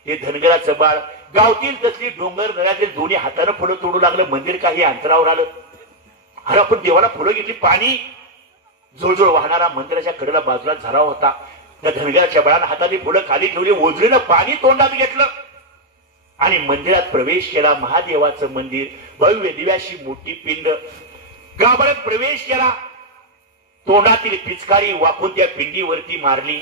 हे धनगराचं बाळ गावतील तसली डोंगर दऱ्यातील दोन्ही हातानं फुलं तोडू लागलं. मंदिर काही अंतरावर आलं. अरे आपण देवाला फुलं घेतली. पाणी जोळजोळ वाहणारा मंदिराच्या कडेला बाजूला झरा होता. त्या धनगराच्या बाळानं हातातली फुलं खाली ठेवली, ओझरीनं पाणी तोंडात घेतलं आणि मंदिरात प्रवेश केला. महादेवाचं मंदिर, भव्य दिव्याशी मोठी पिंड. गाभाऱ्यात प्रवेश केला. तोंडातील पिचकारी वाकून त्या पिंडीवरती मारली.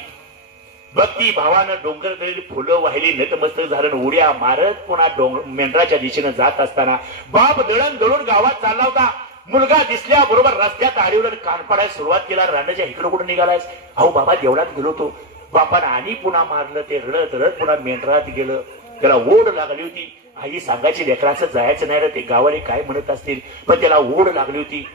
भक्ती भावानं डोंगर दरील फुलं वाहिली, नतमस्तक झालं. उड्या मारत पुन्हा मेंढराच्या दिशेनं जात असताना बाप दळण दळून गावात चालला होता. मुलगा दिसल्या बरोबर रस्त्यात आडवलं, कान पाडायला सुरुवात केला. रांडाच्या इकडं कुठं निघालायस? अहो बाबा देवळात गेलो होतो. बापानं आणि पुन्हा मारलं. ते रडत रडत पुन्हा मेंढरात गेलं. त्याला ओढ लागली होती. आई सांगायची लेकराचं जायचं नाही रे, ते गावाले काय म्हणत असतील. पण त्याला ओढ लागली होती.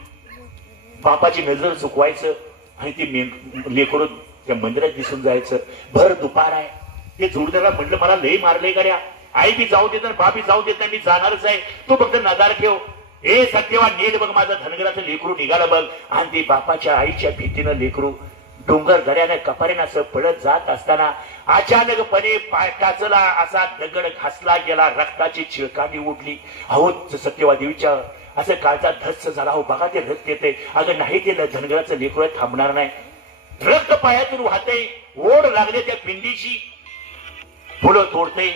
बापाची नजर चुकवायचं आणि ती लेकरू त्या मंदिरात दिसून जायचं. भर दुपार आहे. ते जोडीदाराला म्हटलं, मला लई मारलंय का रे? आई बी जाऊ देत नाही, बाबी जाऊ देत नाही, मी जाणारच आहे, तू फक्त नजार ठेव. हे सत्यवा नीट बघ, माझं धनगराचं लेकरू निघालं बघ. आणि ते बापाच्या आईच्या भीतीनं लेकरू डोंगर गड्याने कपारीनं असं पळत जात असताना अचानकपणे पाय टाचला, असा दगड घासला गेला, रक्ताची चिळकांडी उठली. अहो सत्यवा देवीच्या असं काळचा धस्स झाला. हो बघा ते रक्त येते. अगं नाही ते धनगराचं लेकरू थांबणार नाही. रक्त पायातून वाहते, ओढ लागले त्या पिंडीची, फुलं तोडते,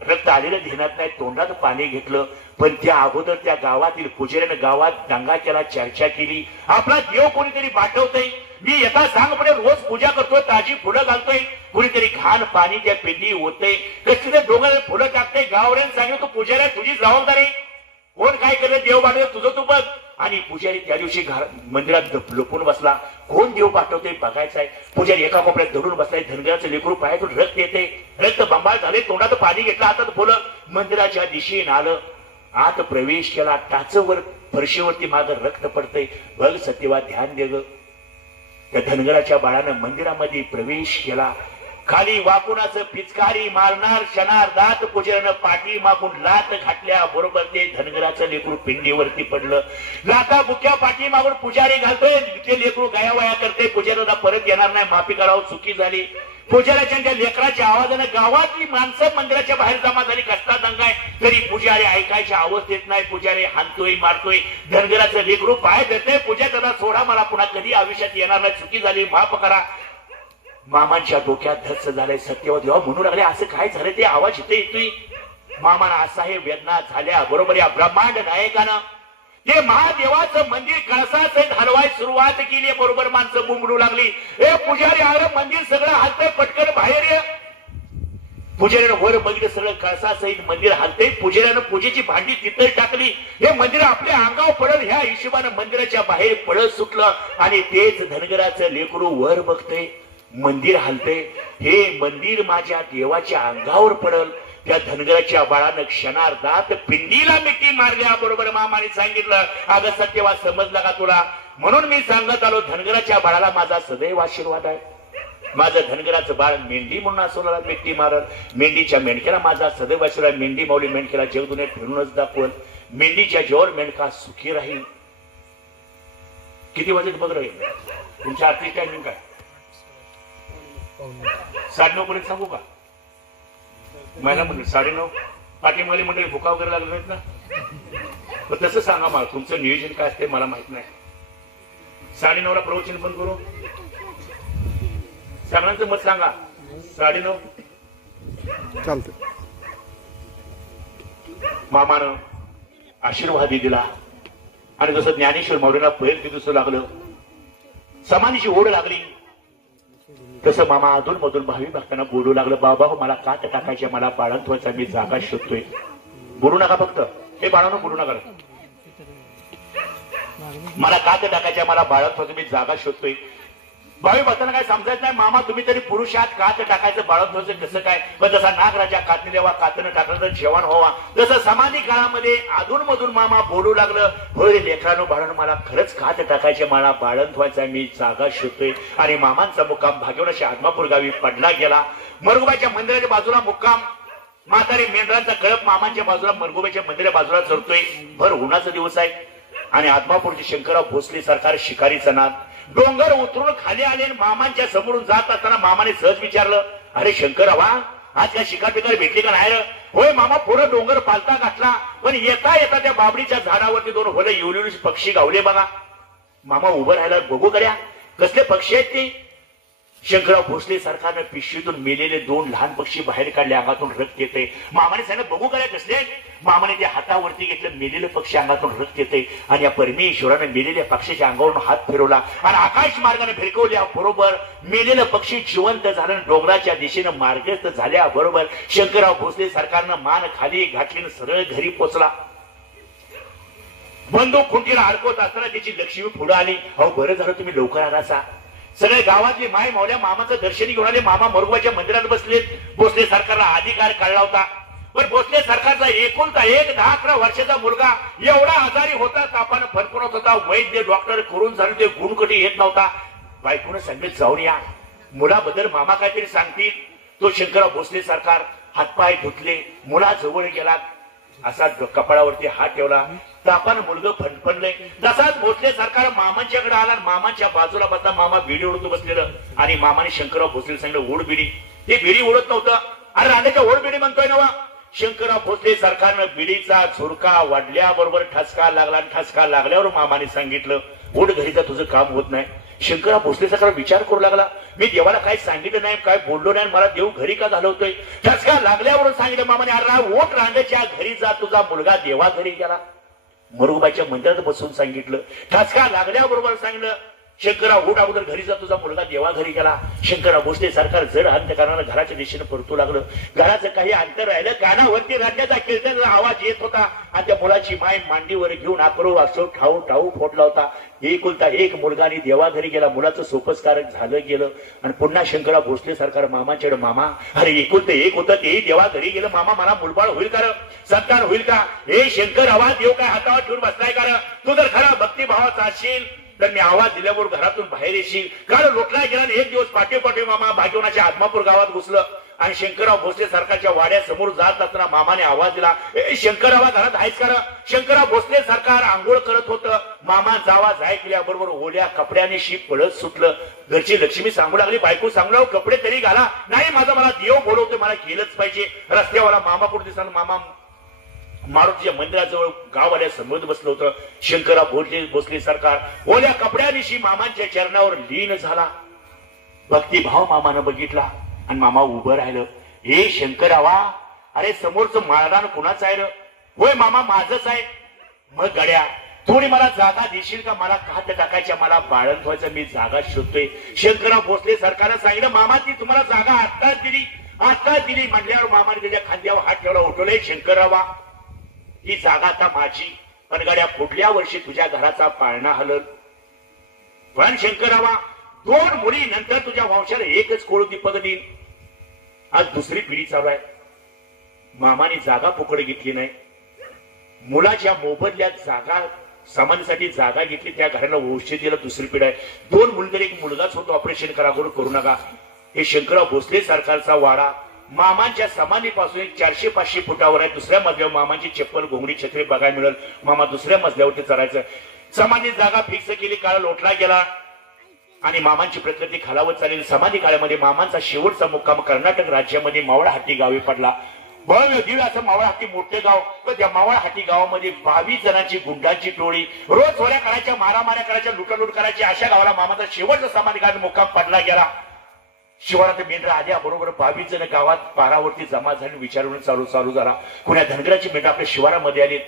रक्त आलेलं ध्यानात नाही, तोंडात पाणी घेतलं. पण त्या अगोदर त्या गावातील पुजाऱ्याने गावात दंगा केला, चर्चा केली. आपला देव कोणीतरी पाठवतोय, मी एका सांगपणे रोज पूजा करतोय, ताजी फुलं घालतोय, कुणीतरी घाण पाणी त्या पिंडी होते, कसली ते डोंगर फुलं टाकते. गावड्याने सांगितलं, तू पुजाऱ्या तुझी जबाबदारी, कोण काय करत देव बांधलं तुझं तू बघ. आणि पुजारी त्या दिवशी मंदिरात लपून बसला. कोण देव पाठवते बघायचंय. पुजारी एका कोपऱ्यात दडून बसलाय. धनगराचं लेकरू पायातून रक्त येते, रक्त बंबाळ झाले, तोंडात पाणी घेतलं, हातात फुलं, मंदिराच्या दिशेने आलं, आत प्रवेश केला. टाचवर फरशीवरती मागं रक्त पडते. बघ सत्यवा ध्यान दे ग. त्या धनगराच्या बाळानं मंदिरामध्ये प्रवेश केला. खाली वाकुणाचं पिचकारी मारणार शनार दात पुजाऱ्यानं पाठी मागून लात घातल्या बरोबर ते धनगराचं लेकरू पिंडीवरती पडलं. लाता बुक्या पाठी मागून पुजारी घालतोय, ते लेकरू गयावया करते. पुजाऱ्याला परत येणार नाही, माफी करावं, चुकी झाली. पुजाऱ्याच्या त्या लेकराच्या आवाजानं गावातली माणसं मंदिराच्या बाहेर जमा झाली. कसला दंगा आहे तरी पुजारी ऐकायच्या अवस्थेत नाही. पुजारी हाणतोय, मारतोय. धनगराचं लेकरू पाय देते, पूजा दादा सोडा, मला पुन्हा कधी आयुष्यात येणार नाही, चुकी झाली, माफ करा. मामांच्या डोक्यात धस्स झालंय. सत्यवत जेव्हा म्हणू लागले असं काय झालं, ते आवाज इथे येतोय. मामाना असा हे वेदना झाल्या बरोबर या ब्रह्मांड नायकानं ते महादेवाचं मंदिर कळसासहित हलवाय सुरुवात केली. बरोबर माणसं बुंबडू लागली. ए पुजारी अरे मंदिर सगळं हलतंय, पटकन बाहेर ये. पुजाऱ्यानं वर बघितलं, सगळं कळसासहित मंदिर हलतंय. पुजाऱ्यानं पूजेची भांडी तिथं टाकली. हे मंदिर आपल्या अंगावर पडल ह्या हिशोबानं मंदिराच्या बाहेर पळत सुटलं. आणि तेच धनगराचं लेकरू वर बघतंय, मंदिर हलते. हे मंदिर माझ्या देवाच्या अंगावर पडल. त्या धनगराच्या बाळानं क्षणार्धात पिंडीला मिठी मारल्या बरोबर मामाने सांगितलं, अगं सत्यवा समजला का तुला, म्हणून मी सांगत आलो, धनगराच्या बाळाला माझा सदैव आशीर्वाद आहे. माझं धनगराचं बाळ मेंढी म्हणून असोला मिठी मारल. मेंढीच्या मेंढक्याला माझा सदैव आशीर्वाद. मेंढी माऊली मेंढक्याला जगदुनियेत फिरूनच दाखवल. मेंढीच्या जेवर मेंढका सुखी राहील. किती वाजत बघ राहील तुमच्या आर्थिक टायमिंग काय? 9:30 पर्यंत सांगू का? महिला म्हणलं 9:30. पाठीमागली मंडळी भुका वगैरे लागले नाहीत ना, तसं सांगा मला तुमचं नियोजन काय असते मला माहित नाही. 9:30ला प्रवचन बंद करू, सगळ्यांचं मत सांगा. 9:30 चालतं. मामानं आशीर्वादी दिला. आणि जसं ज्ञानेश्वर माऊलीला पहिल दिवस लागलं, समाधीची ओढ लागली, तसं मामा अधून मधून भावी भक्तांना बोलू लागलं, बाबा हो मला कात टाकायच्या, मला बाळंतवाचा मी जागा शोधतोय. बोलू नका फक्त, हे बाळांनो बोलू नका, मला कात टाकायच्या, मला बाळंतवाचं मी जागा शोधतोय. भावी भक्तांना काय समजायचं नाही, मामा तुम्ही तरी पुरुष आहात, कात टाकायचं बाळंतवाचं कसं काय? पण जसा नागराजा कातने देवा कातनं टाकलं तर जेवण व्हावा, तसं समाधी काळामध्ये अधून मधून मामा बोलू लागलं, होय लेकरांनो बाळांनो मला खरंच कात टाकायचे, मला बाळंतवाचा मी जागा शोधतोय. आणि मामांचा मुक्काम भाग्यवनाच्या आदमापूर गावी पडला गेला. मरगुबाच्या मंदिराच्या बाजूला मुक्काम, म्हातारी मेंढरांचा कळप मामांच्या बाजूला मरगुबाच्या मंदिराच्या बाजूला चरतोय. भर उन्हाचा दिवस आहे आणि आदमापूरचे शंकरराव भोसले सरकार शिकारीचा नाद. डोंगर उतरून खाली आले आणि मामांच्या समोरून जात असताना मामाने सहज विचारलं, अरे शंकरराव आज काय शिकार बिकार भेटली का नाही? होय मामा, पुढं डोंगर पालता घातला, पण येता येता त्या बाबडीच्या झाडावरती 2 होलं येवलेली पक्षी गावले बघा. मामा उभं राहायला बघू कऱ्या, कसले पक्षी आहेत ते? शंकरराव भोसले सरकारनं पिशवीतून मेलेले 2 लहान पक्षी बाहेर काढले, अंगातून रक्त येते. मामाने सांगितलं बघू कऱ्या कसले? मामाने ते हातावरती घेतलं, मेलेले पक्षी अंगातून रक्त येते. आणि या परमेश्वरानं मेलेल्या पक्षाच्या अंगावरून हात फिरवला आणि आकाश मार्गाने फिरकवल्या बरोबर मेलेलं पक्षी जिवंत झालं. डोंगराच्या दिशेनं मार्गस्थ झाल्या बरोबर शंकरराव भोसले सरकारनं मान खाली घातली, सरळ घरी पोचला. बंदूक खुंटीला अडकवत असताना त्याची लक्ष्मी पुढे आली. अहो बरं झालं तुम्ही लवकर आलासा. सगळे गावातली माय मावल्या मामाचं दर्शनी घेऊन आले. मामा मरगुबाच्या मंदिरात बसलेत. भोसले सरकारला अधिकार काढला होता, पण भोसले सरकारचा एकुलता एक 10-11 वर्षाचा मुलगा एवढा आजारी होता, तापानं फरफरत होता. वैद्य डॉक्टर करून झाले, ते गुणकटी येत नव्हता. बायकोनं सांगितलं जाऊन या, मुलाबद्दल मामा काहीतरी सांगतील. तो शंकरराव भोसले सरकार हातपाय धुतले, मुलाजवळ गेला, असा कपाळावरती हात ठेवला. तापानं मुलगा फणफणलंय. जसाच भोसले सरकार मामांच्याकडे आला, मामाच्या बाजूला बसला. मामा बिडी उडत बसलेलं आणि मामाने शंकरराव भोसले सांगितलं ओढ बिडी. ते बिडी उडत नव्हतं. अरे रांडेच्या ओढ बिडी म्हणतोय ना. शंकरराव भोसले सरकारनं बिडीचा झुरका वाढल्याबरोबर ठसका लागला. ठसका लागल्यावर मामाने सांगितलं ओढ घरीचा तुझं काम होत नाही. शंकरराव भोसले सरकार विचार करू लागला, मी देवाला काय सांगितलं नाही, काय बोललो नाही, मला देव घरी का घालवतोय. ठसका लागल्यावर सांगितलं मामाने अरे ओढ रांडेच्या घरी जा, तुझा मुलगा देवा घरी गेला. मरुबाईच्या मंदिरात बसून सांगितलं. ठसका लागल्याबरोबर सांगितलं शंकरराव ओढ अगोदर घरी जा, तुझा मुलगा देवा घरी गेला. शंकरराव भोसले सरकार जड हत्या करणारा घराच्या दिशेने परतू लागलं. घराचं काही अंतर राहिलं, कानावरती राज्याचा कीर्तनाचा आवाज येत होता आणि त्या मुलाची माय मांडीवर घेऊन आकरो असो ठाऊ ठाऊ फोडला होता. एकुलता एक मुलगाने देवा घरी गेला. मुलाचं सोपस्कारक झालं गेलं आणि पुन्हा शंकरराव भोसले सरकार मामाच्याकडे मामा अरे एकुलते एक होतं ते देवा घरी गेलं. मामा मला मुलबाळ होईल का, सत्कार होईल का. हे शंकर आवाज देव काय हातावर ठेवून बसलाय का. तू जर खरा भक्तिभावाचा असशील तर मी आवाज दिल्यावर घरातून बाहेर येशील. कारण लोटला गेला. एक दिवस पाठे मामा भाग्यवनाच्या आत्मापूर गावात घुसलं आणि शंकरराव भोसले सरकारच्या वाड्यासमोर जात असताना मामाने आवाज दिला शंकररावा घरात आहेच का. शंकरराव भोसले सरकार आंघोळ करत होतं. मामा जावा जाय केल्याबरोबर ओल्या कपड्याने शीप पळत सुटलं. घरची लक्ष्मी सांगू लागली, बायको सांगू लागली कपडे तरी घाला. नाही माझा मला देव बोलवतो, मला केलंच पाहिजे. रस्त्यावाला मामा कुठे दिसताना मामा मारुतीच्या मंदिराजवळ गाववाल्या समोर बसलं होतं. शंकरराव भोसले सरकार ओल्या कपड्यानिशी मामांच्या चरणावर लीन झाला. भक्तिभाव मामानं बघितला आणि मामा उभं राहिलं. हे शंकररावा अरे समोरचं माळरान कुणाचं आहे र. होय मामा माझंच आहे. मग गड्या थोडी मला जागा देशील का, मला कात टाकायच्या, मला बाळण व्हायचं, मी जागा शोधतोय. शंकरराव भोसले सरकारनं सांगितलं मामा ती तुम्हाला जागा आत्ताच दिली म्हटल्यावर मामाने त्याच्या खांद्यावर हात ठेवला. उठवले शंकररावा ही जागा आता माझी, पण गाड्या पुढल्या वर्षी तुझ्या घराचा पाळणा हलल. पण शंकररावा 2 मुली नंतर तुझ्या वंशाला एकच कोळ दीपक देईन. आज दुसरी पिढी चालू आहे. मामाने जागा फुकट घेतली नाही. मुलाच्या मोबदल्यात जागा समाजासाठी जागा घेतली. त्या घराला वंश दिला. दुसरी पिढी आहे. 2 मुली तरी एक मुलगाच होतो. ऑपरेशन करू नका. हे शंकरराव भोसले सरकारचा वाडा मामांच्या समाधीपासून 400-500 फुटावर आहे. दुसऱ्या मजल्यावर मामांची चप्पल घोंगडी छत्री बघायला मिळेल. मामा दुसऱ्या मजल्यावरती चढायचं. समाधी जागा फिक्स केली. काळ लोटला गेला आणि मामांची प्रकृती खालावत चालली. समाधी काळामध्ये मामांचा शेवटचा मुक्काम कर्नाटक राज्यामध्ये मावळहाटी गावी पडला. भव्य दिव्य असं मावळहाटी मोठे गाव. तर त्या मावळहाटी गावामध्ये 22 जणांची गुंडांची टोळी रोज चोऱ्या करायच्या, मारामाऱ्या करायच्या, लुटालूट करायची. अशा गावाला मामाचा शेवटचा समाधी काळ मुक्काम पडला गेला. शिवारात मेंढरा आल्या बरोबर 22 जण गावात पारावरती जमा झाली. विचारून चालू झाला. कुण्या धनगराची मेंढर आपल्या शिवारामध्ये आली.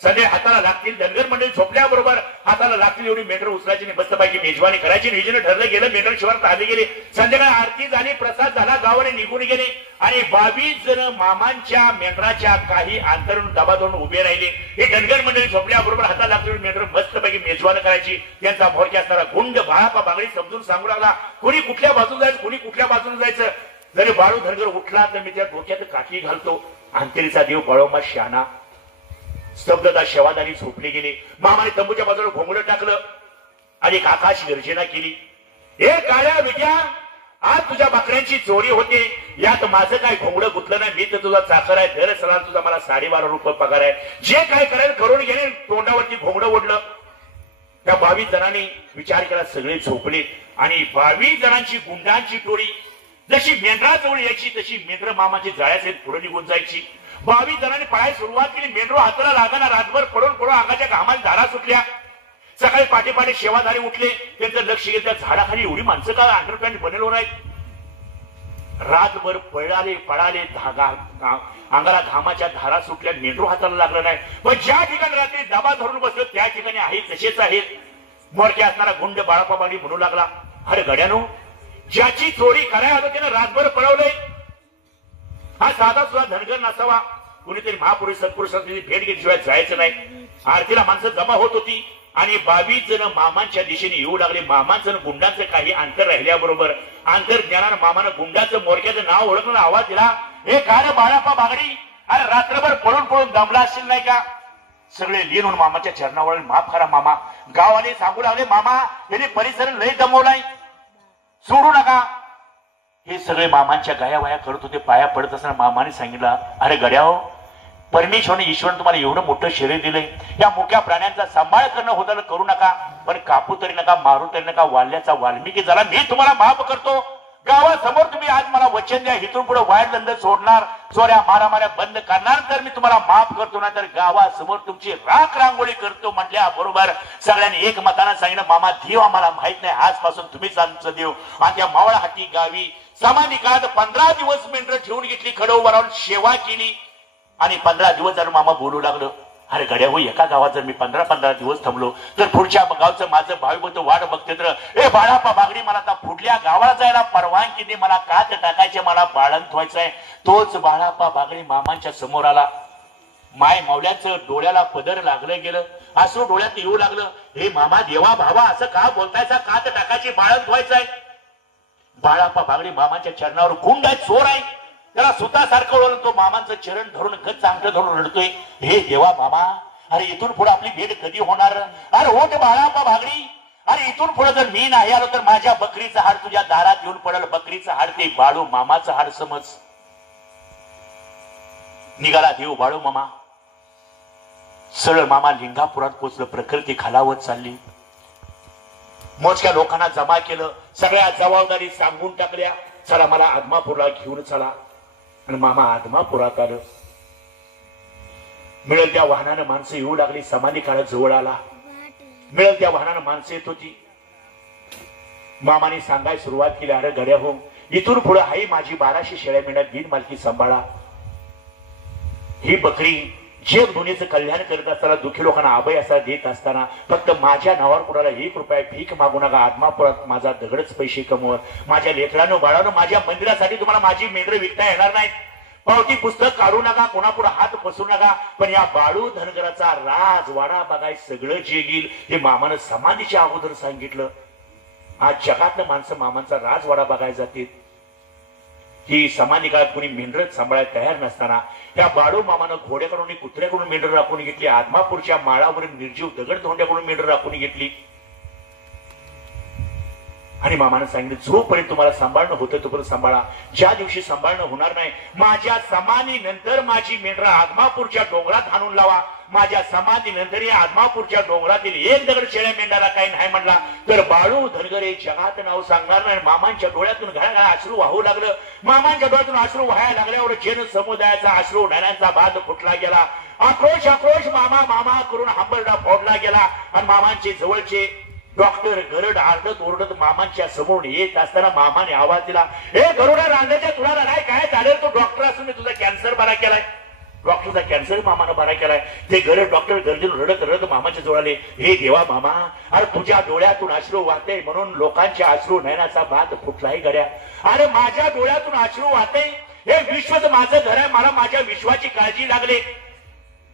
सगळे हाताला लागतील. धनगर मंडळी झोपल्याबरोबर हाताला लागतील एवढी मेंढर उचलायची नाही, बसपायची, मेजवानी करायची. नियोजन ठरलं गेलं. मेंढर शिवारात आले गेले. संध्याकाळी आरती झाली, प्रसाद झाला, गावाने निघून गेले आणि 22 जण मामांच्या मेंढराच्या काही अंतरून दबा धरून उभे राहिले. हे धनगर मंडळी झोपल्याबरोबर हाताला लागतील मेंढर मस्तपैकी मेजवान करायची. त्यांचा मोरक्या असणारा गुंड बाळापा बागडी समजून सांगू लागला कोणी कुठल्या बाजूला जायचं, कोणी कुठल्या बाजूला जायचं. जरी बाळू धनगर उठला तर मी त्या डोक्यात काठी घालतो. अंतरीचा देव बाळोमा शहाणा. स्तब्धता शवादारी झोपले गेले. मामाने तंबूच्या बाजूला घोंगडं टाकलं आणि एक आकाश गर्जना केली. हे काळ्या विट्या आज तुझ्या बकऱ्यांची चोरी होते. यात माझं काय घोंगडं गुतलं नाही. मी तर तुझा चाकर आहे. दर सलाल तुझा मला 12.5 रुपये पगार आहे. जे काय करायला करून गेले. तोंडावरती घोंगडं ओढलं. त्या 22 जणांनी विचार केला. सगळे झोपले आणि 22 जणांची गुंडांची टोळी जशी मेंढराजवळ यायची तशी मेंढर मामाची जाळ्याचे पुढे निघून जायची. 22 जणांनी पळायला सुरुवात केली. मेंढरो हाताला लागला. रातभर पडून अंगाच्या घामात धारा सुटल्या. सकाळी पाठे शेवाधारी उठले. त्यांचं लक्ष गेलं त्या झाडाखाली एवढी माणसं का अंडरपॅन्ट बनेलो नाही. रातभर पळाले अंगाला घामाच्या धारा सुटल्या. मेंढरो हाताला लागलं नाही. पण ज्या ठिकाणी रात्री दबा धरून बसलो त्या ठिकाणी आहे तसेच आहेत. मोरक्या असणारा गुंड बाळापा बागडी म्हणू लागला अरे गड्यानो ज्याची चोरी करायला हवं त्यानं रातभर पळवलंय. हा साधा सुद्धा धनगर नसावा. कुणीतरी महापुरुष सत्पुरुषांची भेट घेतल्याशिवाय जायचं नाही. आरतीला माणसं जमा होत होती आणि 22 जण मामांच्या दिशेने येऊ लागले. मामांचं गुंडांचं काही अंतर राहिल्याबरोबर अंतर्ज्ञानानं मामानं गुंडाचं मोरक्याचं नाव ओळखून आवाज दिला. हे काय बाळापा बागडी अरे रात्रभर पळून दमला असेल नाही का. सगळे लीन होऊन मामाच्या चरणावर माफ करा मामा. गावाले सांगू लागले मामा यांनी परिसर लय दमवलाय, सोडू नका. हे सगळे मामांच्या गाया वाया करत होते. पाया पडत असताना मामाने सांगितलं अरे गड्याहो परमेश्वराने ईश्वराने तुम्हाला एवढं मोठं शरीर दिलंय, या मुक्या प्राण्यांचा सांभाळ करणं होतं करू नका, पण कापू तरी नका, मारू तरी नका. वाल्याचा वाल्मिकी झाला, मी तुम्हाला माफ करतो. गावासमोर तुम्ही आज मला वचन द्या, इथून पुढे वाईट धंदे सोडणार, चोऱ्या मारामाऱ्या बंद करणार, तर मी तुम्हाला माफ करतो. ना तर गावासमोर तुमची राख रांगोळी करतो म्हटल्या बरोबर सगळ्यांनी एक मतानं सांगितलं, मामा देव आम्हाला माहित नाही, आजपासून तुम्हीच आमचं देव. आणि त्या मावळहाटी गावी समाधी काळात 15 दिवस मेंढरं ठेवून घेतली, खडोबारावर सेवा केली. आणि 15 दिवस जर मामा बोलू लागलं, अरे गड्या हो, एका गावात जर मी 15 दिवस थांबलो तर पुढच्या गावचं माझं भावी बघतो वाट बघते तर, ए बाळापा बागडी, मला आता पुढल्या गावाला जायला परवानगी दे, मला कात टाकायचे, मला बाळंत व्हायचंय. तोच बाळापा बागडी मामांच्या समोर आला. माय मावल्याचं डोळ्याला पदर लागलं गेलं, असं डोळ्यात येऊ लागलं, हे मामा देवा भावा असं का बोलतायचा, कात टाकायची, बाळंत व्हायचंय. बाळापा बागडी मामाच्या चरणावर गुंड आहे, चोर आहे, त्याला सुतासारखं ओळखलं. तो मामांचं चरण धरून गच्च अंगठ धरून रडतोय, हे देवा मामा, अरे इथून पुढे आपली भेट कधी होणार. अरे ओट बाळापा भागडी, अरे इथून पुढे जर मी नाही आलो तर माझ्या बकरीचं हाड तुझ्या दारात येऊन पडल. बकरीचं हाड ते बाळू मामाचं हाड समज. निघाला देव बाळू मामा. सरळ मामा लिंगापुरात पोचलं. प्रकृती खालावत चालली. मोजक्या लोकांना जमा केलं, सगळ्या जबाबदारी सांगून टाकल्या, चला मला आदमापूरला घेऊन चला. आणि मामा आदमापुरात आलं. मिळेल त्या वाहनानं माणसं येऊ लागली. समाधी काळात जवळ आला. मिळेल त्या वाहनानं माणसं येत होती. मामाने सांगायला सुरुवात केली, अरे गड्या हो, इथून पुढे आई माझी 1200 शेळ्या मेंढ्या बिन मालकी सांभाळा. ही बकरी जग दुनियेचं कल्याण करत असताना, दुःखी लोकांना अभय असा देत असताना, फक्त माझ्या नावावर कुणाला 1 रुपया भीक मागू नका. आत्मापुरात माझा दगडच पैसे कमवत. माझ्या लेकरांनो बाळांनो, माझ्या मंदिरासाठी तुम्हाला माझी मेंढरं विकता येणार नाही. पावती पुस्तक काढू नका, कोणापुढे हात पसरू नका. पण या बाळू धनगराचा राज वाडा बघाय सगळं जे येईल, हे मामानं समाधीच्या अगोदर सांगितलं. आज जगातलं माणसं मामांचा राजवाडा बघायला जातील. ही समाधी काळात कोणी मेंढरच सांभाळायला तयार नसताना त्या बाळू मामानं घोड्याकडून कुत्र्याकडून मेंढर राखून घेतली. आदमापूरच्या माळावरील निर्जीव दगड धोंड्याकडून मेंढर राखून घेतली. आणि मामानं सांगितलं, जोपर्यंत तुम्हाला सांभाळणं होतं तोपर्यंत सांभाळा. ज्या दिवशी सांभाळणं होणार नाही, माझ्या समाधी नंतर माझी मेंढरं आदमापूरच्या डोंगरात आणून लावा. माझ्या समाधी नंतर या आदमापूरच्या डोंगरातील एक दगड शेळ्या मेंढ्याला काही नाही म्हणला तर बाळू धनगर हे जगात नाव सांगणार नाही. मामांच्या डोळ्यातून घळाघळा अश्रू वाहू लागलं. मामांच्या डोळ्यातून अश्रू व्हायला लागल्यावर जन समुदायाचा अश्रू ढाण्याचा बांध फुटला गेला. आक्रोश आक्रोश मामा मामा करून हांबरडा फोडला गेला. आणि मामांचे जवळचे डॉक्टर गरड आरडत ओरडत मामांच्या समोर येत असताना मामाने आवाज दिला, हे गरुडा रांगाच्या तुला नाही काय चालेल, तो डॉक्टर असून मी तुझा कॅन्सर बरा केलाय. डॉक्टरचा कॅन्सर मामानं बरा केलाय. ते गरड डॉक्टर गर्दीन रडत रडत मामाच्या जवळ आले, हे देवा मामा, अरे तुझ्या डोळ्यातून अश्रू वाहते म्हणून लोकांच्या अश्रू नयनाचा बांध फुटलाय गड्या. अरे माझ्या डोळ्यातून अश्रू वाहते, हे विश्वच माझं घर आहे, मला माझ्या विश्वाची काळजी लागली.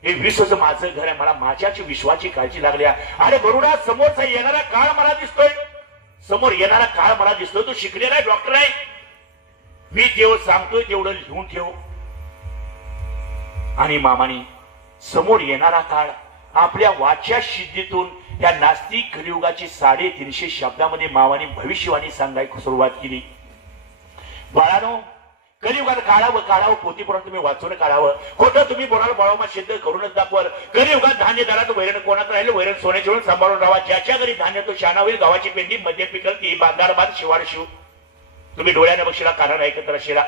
हे विश्वच माझं घर आहे, मला माझ्याच विश्वाची काळजी लागल्या. अरे गरुडा, समोरचा येणारा काळ मला दिसतोय, समोर येणारा काळ मला दिसतोय. तो शिकलेला आहे, डॉक्टर आहे. मी जेवढं सांगतोय तेवढं लिहून ठेव. आणि मामाने समोर येणारा काळ आपल्या वाच्या सिद्धीतून या नास्तिक कलियुगाची 350 शब्दामध्ये मामाने भविष्यवाणी सांगायला सुरुवात केली. बाळानो, कलियुगात काढावं काढावं पोथीपुराण तुम्ही वाचून काढावं. खोटं तुम्ही बोलाल बाळोमा सिद्ध करूनच दाखवाल. कलियुगात धान्य दारात वैरण कोणात राहिलं, वैरण सोन्याच्या वेळून सांभाळून राहा. ज्याच्या घरी धान्य तो शाना होईल. गावाची पेंडी मध्ये पिकल ती बांधार बांध शिवार शिव. तुम्ही डोळ्याने बघशिला, कानाला ऐकत राहशिला.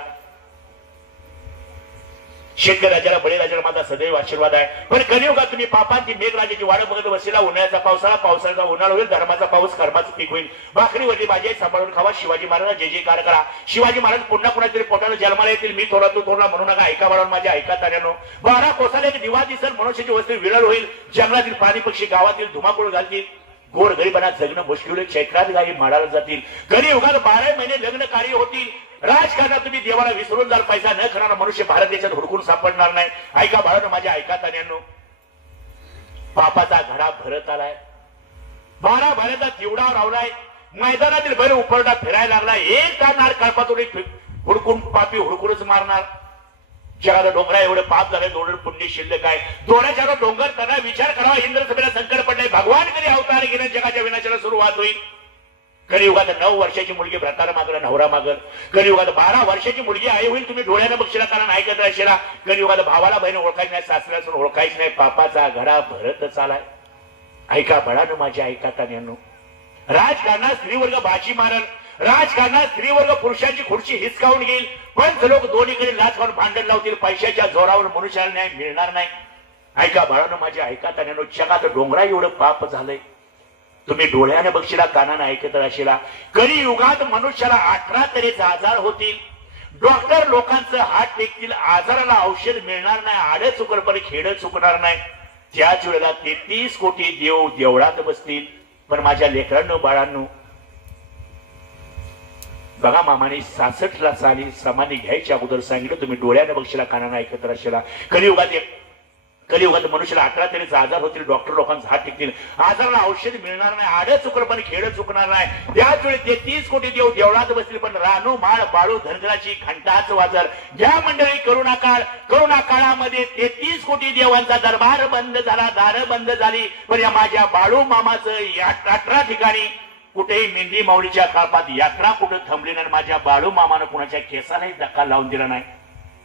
शेतकऱ्याला बळीराजाला माझा सदैव आशीर्वाद आहे. पण कलियुगात तुम्ही पापांची मेघराजाची वाट बघत बसलेला. उन्हाळ्याचा पावसाळा, पावसाळ्याचा उन्हाळा होईल. धर्माचा पाऊस, कर्माचं पीक होईल. भाकरीवरली भाजी सांभाळून खावा. शिवाजी महाराज जय जयकार करा. शिवाजी महाराज पुन्हा कुणातरी पोटाला जन्माला येतील. मी थोडा तू थोडा म्हणू नका. ऐका बाळांनो, माझ्या ऐका ताऱ्यानो. 12 कोसाला एक दिवा दिसल. मनुष्याची वस्ती विरळ होईल. जंगलातील प्राणी पक्षी गावातील धुमाकूळ घालतील. गोर गरीबांना जगणं मुश्किल होईल. चैत्रात गाई माडाला जातील. कलियुगात 12 महिने लग्न कार्य होतील. राजकारणात तुम्ही देवाला विसरून जाल. पैसा न करणारा मनुष्य भारत देशात हुडकून सापडणार नाही. ऐका बाळांनो, माझ्या ऐका तान्यांनो. पापाचा घडा भरत आलाय. 12 महिन्याचा तिवडा रावलाय. मैदानातील बैल उपरडा फिरायला लागलाय. एक काढणार कळपातून हुडकून पापी हुडकूनच मारणार. जगाला डोंगरा एवढं पाप झालंय, दोन पुण्य शिल्लक आहे. दोन्याच्या डोंगर त्यांना विचार करावा. इंद्र सभेला संकट पडलंय. भगवान कधी अवतार घेण्यात जगाच्या विनाशाला सुरुवात होईल. कलियुगात 9 वर्षाची मुलगी व्रताला मागल, नवरा मागल. कलियुगात 12 वर्षाची मुलगी आई होईल, तुम्ही डोळ्यानं बघशीला, कारण ऐकत राहशीला. कलियुगात भावाला बहीण ओळखायच नाही, सासऱ्यासून ओळखायच नाही, पापाचा घडा भरत चालाय. ऐका बळानं माझी, ऐका तान्यांनो. राजकारणात स्त्रीवर्ग बाजी मारल, राजकारणात स्त्रीवर्ग पुरुषांची खुर्ची हिसकावून घेईल, पंच लोक दोन्हीकडे लाच मारून भांडण लावतील. पैशाच्या जोरावर मनुष्याला न्याय मिळणार नाही. ऐका बाळानं माझ्या, ऐका तान्यांनो. जगात डोंगरा एवढं पाप झालंय, तुम्ही डोळ्याने बघशीला, कानानं ऐकत राहशीला. कलियुगात मनुष्याला 18 तऱ्हेचे आजार होतील. डॉक्टर लोकांचं हात टेकतील, आजाराला औषध मिळणार नाही, आडं चुकर पण खेड चुकणार नाही. त्याच वेळेला 33 कोटी देव देवळात बसतील. पण माझ्या लेकरांनो, बाळांनो, बघा, मामाने 66 साली समाधी घ्यायच्या अगोदर सांगितलं, तुम्ही डोळ्याने बघशीला, कानानं ऐकत राहशीला. कलियुगात मनुष्याला 18 तऱ्हेचे आजार होतील. डॉक्टर लोकांचा हात टेकतील, आजाराला औषध मिळणार नाही, आडं चुकर पण खेड चुकणार नाही. त्याच वेळी 33 कोटी देव देवळात बसतील. पण रानू माळ बाळू धनगराची घंटाच वाजल. ज्या मंडळी करुणा काळामध्ये 33 कोटी देवांचा दरबार बंद झाला, दार बंद झाली. पण या माझ्या बाळू मामाचं 18 ठिकाणी कुठेही मेंढी माऊलीच्या काळात यात्रा कुठं थांबली नाही. माझ्या बाळू मामानं कुणाच्या केसालाही धक्का लावून दिला नाही.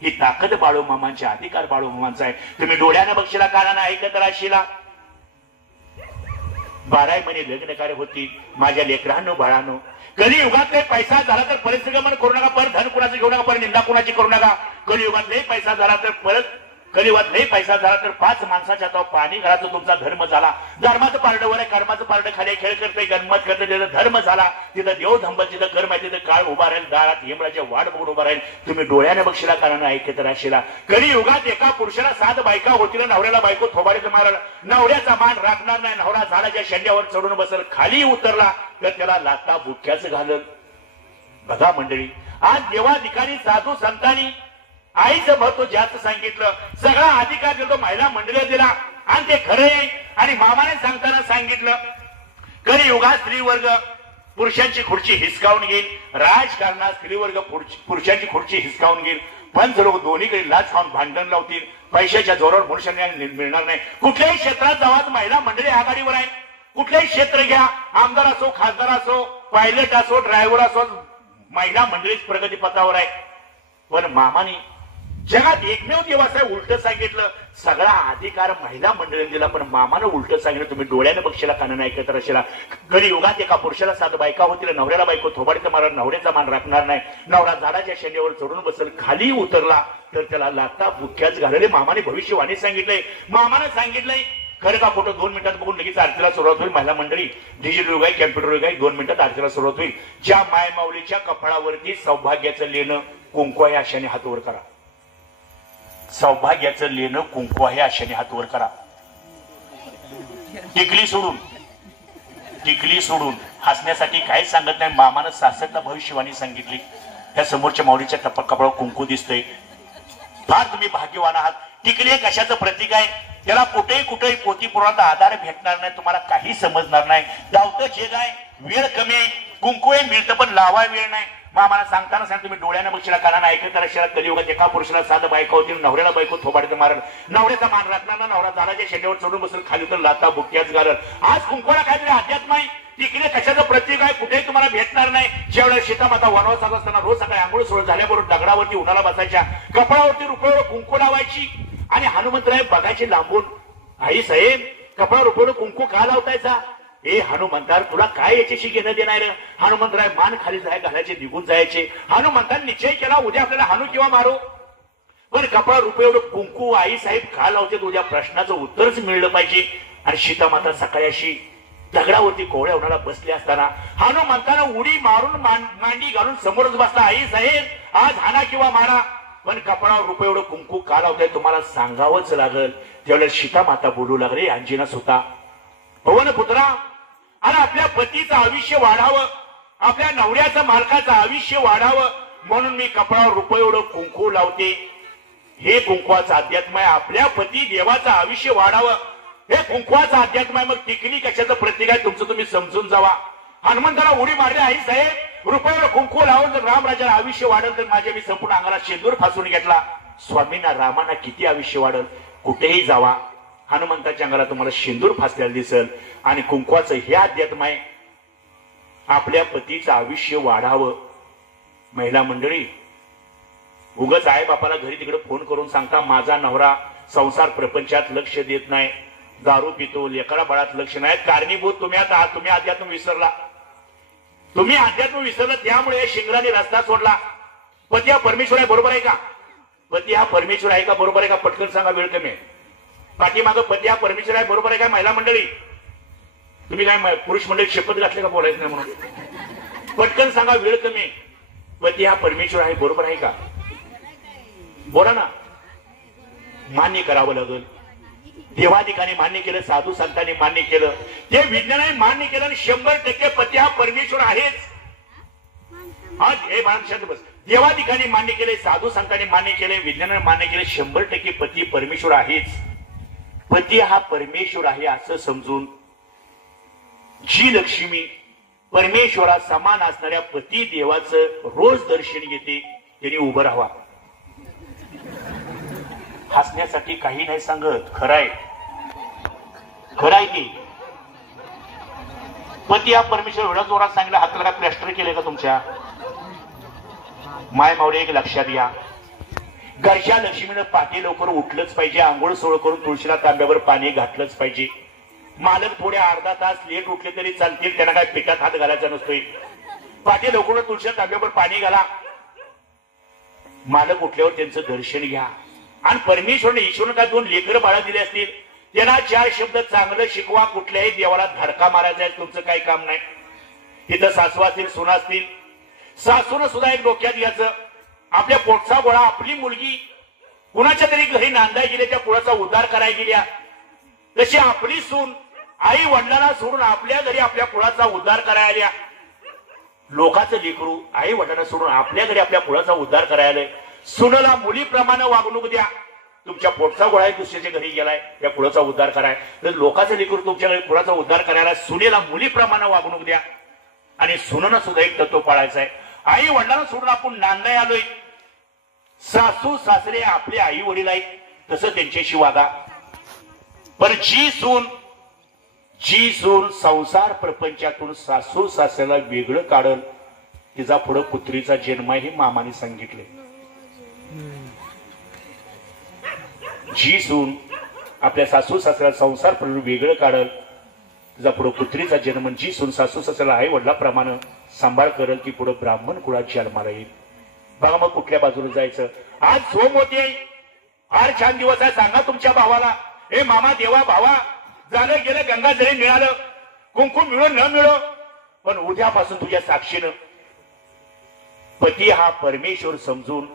ही ताकद बाळू मामांची, अधिकार बाळू मामांचा आहे. तुम्ही डोळ्याने बघशीला, कानानं ऐकत राहशीला. 12 महिने लग्न कार्य होती. माझ्या लेकरांनो, बाळांनो, कलियुगात काही पैसा झाला तर परिश्रम करू नका, पर धन कुणाचं घेऊ नका, पर निंदा कुणाची करू नका. कलियुगात लई पैसा झाला तर कलियुगात लई पैसा झाला तर 5 माणसाच्या तो पाणी घराचा तुमचा धर्म झाला. धर्माचं पारडं वर आहे, कर्माचं पारडं खाली, खेळ करते, गणमत करते, तिथं धर्म झाला. तिथं देव धंबल, तिथं कर्म आहे, तिथं काळ उभा राहील, दारात हेमराच्या वाट बघून उभा राहील. तुम्ही डोळ्याने बघशीला, कानानं ऐकत राहशीला. कलियुगात एका पुरुषाला 7 बायका होतील. नवऱ्याला बायको थोबाडीत मारल, नवऱ्याचा मान राखणार नाही. नवरा झाडाच्या शेंड्यावर चढून बसल, खाली उतरला तर त्याला लाथा बुक्याच घालल. बघा मंडळी, आज देवाधिकारी साधू संतांनी आईचं महत्व जास्त सांगितलं, सगळा अधिकार देतो महिला मंडळीला दिला. आणि ते खरे. आणि मामाने सांगताना सांगितलं, कलियुगात स्त्रीवर्ग पुरुषांची खुर्ची हिसकावून घेईल. राजकारणात स्त्रीवर्ग पुरुषांची खुर्ची हिसकावून घेईल. पंच लोक दोन्हीकडे लाच खाऊन भांडण लावतील. पैशाच्या जोरावर मनुष्यांना मिळणार नाही. कुठल्याही क्षेत्रात जावा, महिला मंडळी आघाडीवर आहे. कुठल्याही क्षेत्र घ्या, आमदार असो, खासदार असो, पायलट असो, ड्रायव्हर असो, महिला मंडळीच प्रगतीपथावर आहे. पण मामाने जगात एकमेव देवाचा उलट सांगितलं, सगळा अधिकार महिला मंडळीने दिला. पण मामानं उलट सांगितलं, तुम्ही डोळ्याने बघशीला, कानानं ऐकत राहशीला. कलियुगात एका पुरुषाला 7 बायका होतील. नवऱ्याला बायको थोबाडीत मारणार, नवऱ्याचा मान राखणार नाही. नवरा झाडाच्या शेंड्यावर चढून बसल, खाली उतरला तर त्याला लाथा बुक्याच घालले. मामाने भविष्यवाणी सांगितलंय. मामानं सांगितलंय, खरं का खोटं 2 मिनिटात बघून लगेच आरतीला सुरुवात होईल. महिला मंडळी, डिजिटल युग आहे, कॅम्प्युटर युग आहे, 2 मिनिटात आरतीला सुरुवात होईल. ज्या मायमाऊलीच्या कपाळावरती सौभाग्याचं लेणं कुंकू आहे, अशाने हात वर करा. सौभाग्याचं लेणं कुंकू आहे, अशाने हात वर करा. टिकली सोडून हसण्यासाठी काहीच सांगत नाही. मामानं 66 भविष्यवाणी सांगितली. त्या समोरच्या माऊलीच्या कपाळावर कुंकू दिसतंय. फार तुम्ही भाग्यवान आहात. टिकली हे कशाचं प्रतीक आहे? त्याला कुठेही पोथीपुराणात आधार भेटणार नाही, तुम्हाला काही समजणार नाही. धावतं जग आहे, वेळ कमी आहे. कुंकू आहे, मिळतं पण लावाय वेळ नाही. मामाला सांगताना सांग, तुम्ही डोळ्याने बघशीला, कानानं ऐकत राहशीला. कलियुगात एका पुरुषाला 7 बायका होतील. नवऱ्याला बायको थोबाडीत मारल, नवऱ्याचा मान राखणार ना. नवरा झाडाच्या शेंड्यावर चढून बसल, खाली तर लाथा बुक्याच घालल. आज कुंकूला काहीतरी अध्यात्म आहे. तिकडे कशाचं प्रतीक आहे, कुठेही तुम्हाला भेटणार नाही. ज्यावेळेस सीतामाता वनवासात असताना रोज सकाळी आंघोळ सोड झाल्याबरोबर दगडावरती उन्हाला बसायच्या, कपाळावरती रुपयावर कुंकू लावायची आणि हनुमंतराय बघायचे लांबून. आई साहेब, कपाळावर रुपयावर कुंकू का लावतायचा? ए हनुमंतार, तुला काय याच्याशी घेणं देणार? हनुमंतराय मान खाली घालायचे, निघून जायचे. हनुमंतांनी निश्चय केला, उद्या आपल्याला हानू किंवा मारू. पण कपाळावर रुपयावर कुंकू आई साहेब का लावते? उद्या प्रश्नाचं उत्तरच मिळलं पाहिजे. आणि सीतामाता सकाळी अशी दगडावरती कोवळ्या उन्हाला बसले असताना हनुमंतानं उडी मारून मांडी घालून समोरच बसला. आई साहेब, आज हाना किंवा मारा, पण कपाळावर रुपये कुंकू का लावताय तुम्हाला सांगावंच लागल. त्यावेळेस सीतामाता बोलू लागले, अंजिना सुता, पवन पुत्रा, आणि आपल्या पतीचं आयुष्य वाढावं, आपल्या नवऱ्याचं मालकाचं आयुष्य वाढावं म्हणून मी कपाळावर रुपये कुंकू लावते. हे कुंकवाचं अध्यात्म आहे. आपल्या पती देवाचं आयुष्य वाढावं, हे कुंकवाचं अध्यात्म आहे. मग टिकली कशाचं प्रतीक आहे तुमचं तुम्ही समजून जावा. हनुमंताला उडी मारली, आई साहेब रुपयावर कुंकू लावून जर रामराजाला आयुष्य वाढल तर माझ्या मी संपूर्ण अंगाला शेंदूर फासून घेतला. स्वामींना रामाना किती आयुष्य वाढल? कुठेही जावा, हनुमंताच्या अंगाला तुम्हाला शेंदूर फासलेला दिसल. आणि कुंकवाचं हे अध्यात्म आहे. आपल्या पतीचं आयुष्य वाढावं. महिला मंडळी, उगाच आई बापाला घरी तिकडे फोन करून सांगता माझा नवरा संसार प्रपंचात लक्ष देत नाही, दारू पितो, लेकरा बाळात लक्ष नाही. कारणीभूत तुम्ही आता तुम्ही अध्यात्म विसरला. तुम्ही अध्यात्म विसरलं, त्यामुळे शिंगराने रस्ता सोडला. पती हा परमेश्वर आहे, बरोबर आहे का? पती हा परमेश्वर आहे का, बरोबर आहे का? पटकन सांगा, वेळ कमी आहे. पाठीमागं पती हा परमेश्वर आहे, बरोबर आहे का? महिला मंडळी, तुम्ही काय पुरुष मंडळी शपथ घातले का बोलायचं नाही म्हणून? पटकन सांगा, वेळ कमी. पती हा परमेश्वर आहे, बरोबर आहे का? बोला ना. मान्य करावं लागेल. देवाधिकाने मान्य केलं, साधू संतांनी मान्य केलं, ते विज्ञानाने मान्य केलं आणि 100% पती हा परमेश्वर आहेच. आज हे शांत बस. देवाधिकाने मान्य केले, साधू संतांनी मान्य केले, विज्ञानाने मान्य केले, 100% पती परमेश्वर आहेच. पती हा परमेश्वर आहे असं समजून जी लक्ष्मी परमेश्वरा समान असणाऱ्या पती देवाचं रोज दर्शन घेते, त्यांनी उभं राहावा. हसण्यासाठी काही नाही सांगत, खरंय खरंय की पती हा परमेश्वर एवढा जोरात सांगितलं, हाताला काय प्लॅस्टर केले का तुमच्या? माय मावळे, एक लक्षात घ्या, घरच्या लक्ष्मीनं पाठी लवकर उठलंच पाहिजे. आंघोळ सोळ करून तुळशीला तांब्यावर पाणी घातलंच पाहिजे. मालक थोडे अर्धा तास लेट उठले तरी चालतील, त्यांना काय पिठात हात घालायचा नसतोय. पाठी लवकर तुळशीला तांब्यावर पाणी घाला. मालक उठल्यावर त्यांचं दर्शन घ्या. आणि परमेश्वरने ईश्वरने काय 2 लेकरं बाळा दिले असतील, त्यांना 4 शब्द चांगलं शिकवा. कुठल्याही देवाला धडका मारायचा आहे, तुमचं काही काम नाही. तिथं सासू असतील, सुना असतील, सासून सुद्धा एक डोक्यात घ्यायचं, आपल्या पोटचा गोळा आपली मुलगी कुणाच्या तरी घरी नांदाय गेल्या, त्या कुळाचा उद्धार करायला गेल्या, तशी आपली सून आई वडिलांना सोडून आपल्या घरी आपल्या कुळाचा उद्धार करायला आल्या. लोकांचं लेकरू आई वडिलांना सोडून आपल्या घरी आपल्या कुळाचा उद्धार करायला. सुनेला मुलीप्रमाणे वागणूक द्या. तुमच्या पोटचा गोळा दुसऱ्याच्या घरी गेलाय, त्या कुळाचा उद्धार कराय. तर लोकांचं लेकरू तुमच्या घरी कुळाचा उद्धार करायला, सुनेला मुलीप्रमाणे वागणूक द्या. आणि सुनेनं सुद्धा एक तत्व पाळायचं आहे. आई वडिलांना सोडून आपण नांदाय आलोय, सासू सासरे आपले आई वडील आहेत, तसं त्यांच्याशी वागा. पण जी सून संसार प्रपंचातून सासू सासऱ्याला वेगळं काढल, तिचा पुढे पुत्रीचा जन्म आहे, हे मामाने सांगितले. जी सून आपल्या सासू सासऱ्याला संसार वेगळं काढल, तिचा पुढे पुत्रीचा जन्म. जी सून सासू सासऱ्याला आई वडिलाप्रमाणे सांभाळ करल, ती पुढे ब्राह्मण कुळात जन्माला येईल. बघा मग कुठल्या बाजूला जायचं. आज सोम होते, फार छान दिवस आहे. सांगा तुमच्या भावाला, हे मामा देवा भावा, झालं गेलं, गंगा जरी मिळालं, कुंकुम मिळो न मिळो, पण उद्यापासून तुझ्या साक्षीनं पती हा परमेश्वर समजून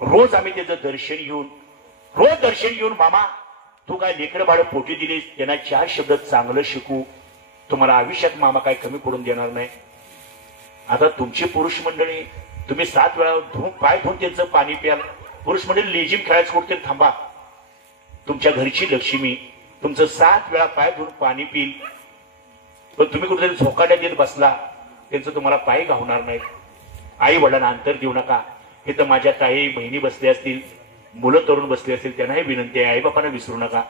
रोज आम्ही त्याचं दर्शन घेऊन मामा तू काय लेकरं बाळ पोटी दिलीस, त्यांना 4 शब्द चांगलं शिकू, तुम्हाला आयुष्यात मामा काय कमी पडून देणार नाही. आता तुमची पुरुष मंडळी, तुम्ही 7 वेळा पाय धुवून त्यांचं पाणी प्याल. पुरुष मंडळी लेझिम खेळायचं कुठे थांबा. तुमच्या घरची लक्ष्मी तुमचं 7 वेळा पाय धुवून पाणी पिल, पण तुम्ही कुठेतरी झोकाट्या देत बसला, त्यांचं तुम्हाला पाय घावणार नाहीत. आई वडिलांना अंतर देऊ नका. हे तर माझ्या ताई बहिणी बसले असतील, मुलं तरुण बसले असतील, त्यांनाही विनंती आहे, आई बापांना विसरू नका,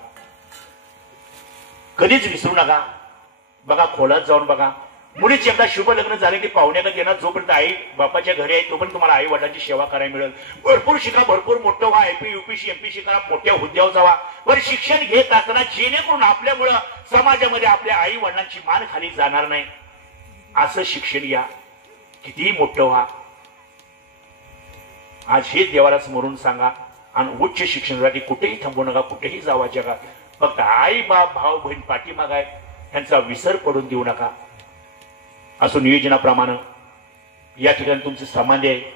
कधीच विसरू नका. बघा खोलात जाऊन बघा. मुलीच एकदा शुभ लग्न झाले की पाहुण्याकडे येणार, जोपर्यंत आई बापाच्या घरी आहे तोपर्यंत तुम्हाला आई वडिलांची सेवा करायला मिळेल. भरपूर शिका, भरपूर मोठं व्हा, एपी युपीसी एमपीसी करा, मोठ्या हुद्द्यावर जावा, पण शिक्षण घेत असताना जेणेकरून आपल्यामुळं समाजामध्ये आपल्या आई वडिलांची मान खाली जाणार नाही, असं शिक्षण घ्या. कितीही मोठं व्हा. आज हे देवाला स्मरून सांगा. आणि उच्च शिक्षणासाठी कुठेही थांबू नका, कुठेही जावा जगात. फक्त आई बाप भाऊ बहीण पाठीमाग आहे, त्यांचा विसर पडून देऊ नका. असं नियोजनाप्रमाणे या ठिकाणी तुमचे समाधी आहे.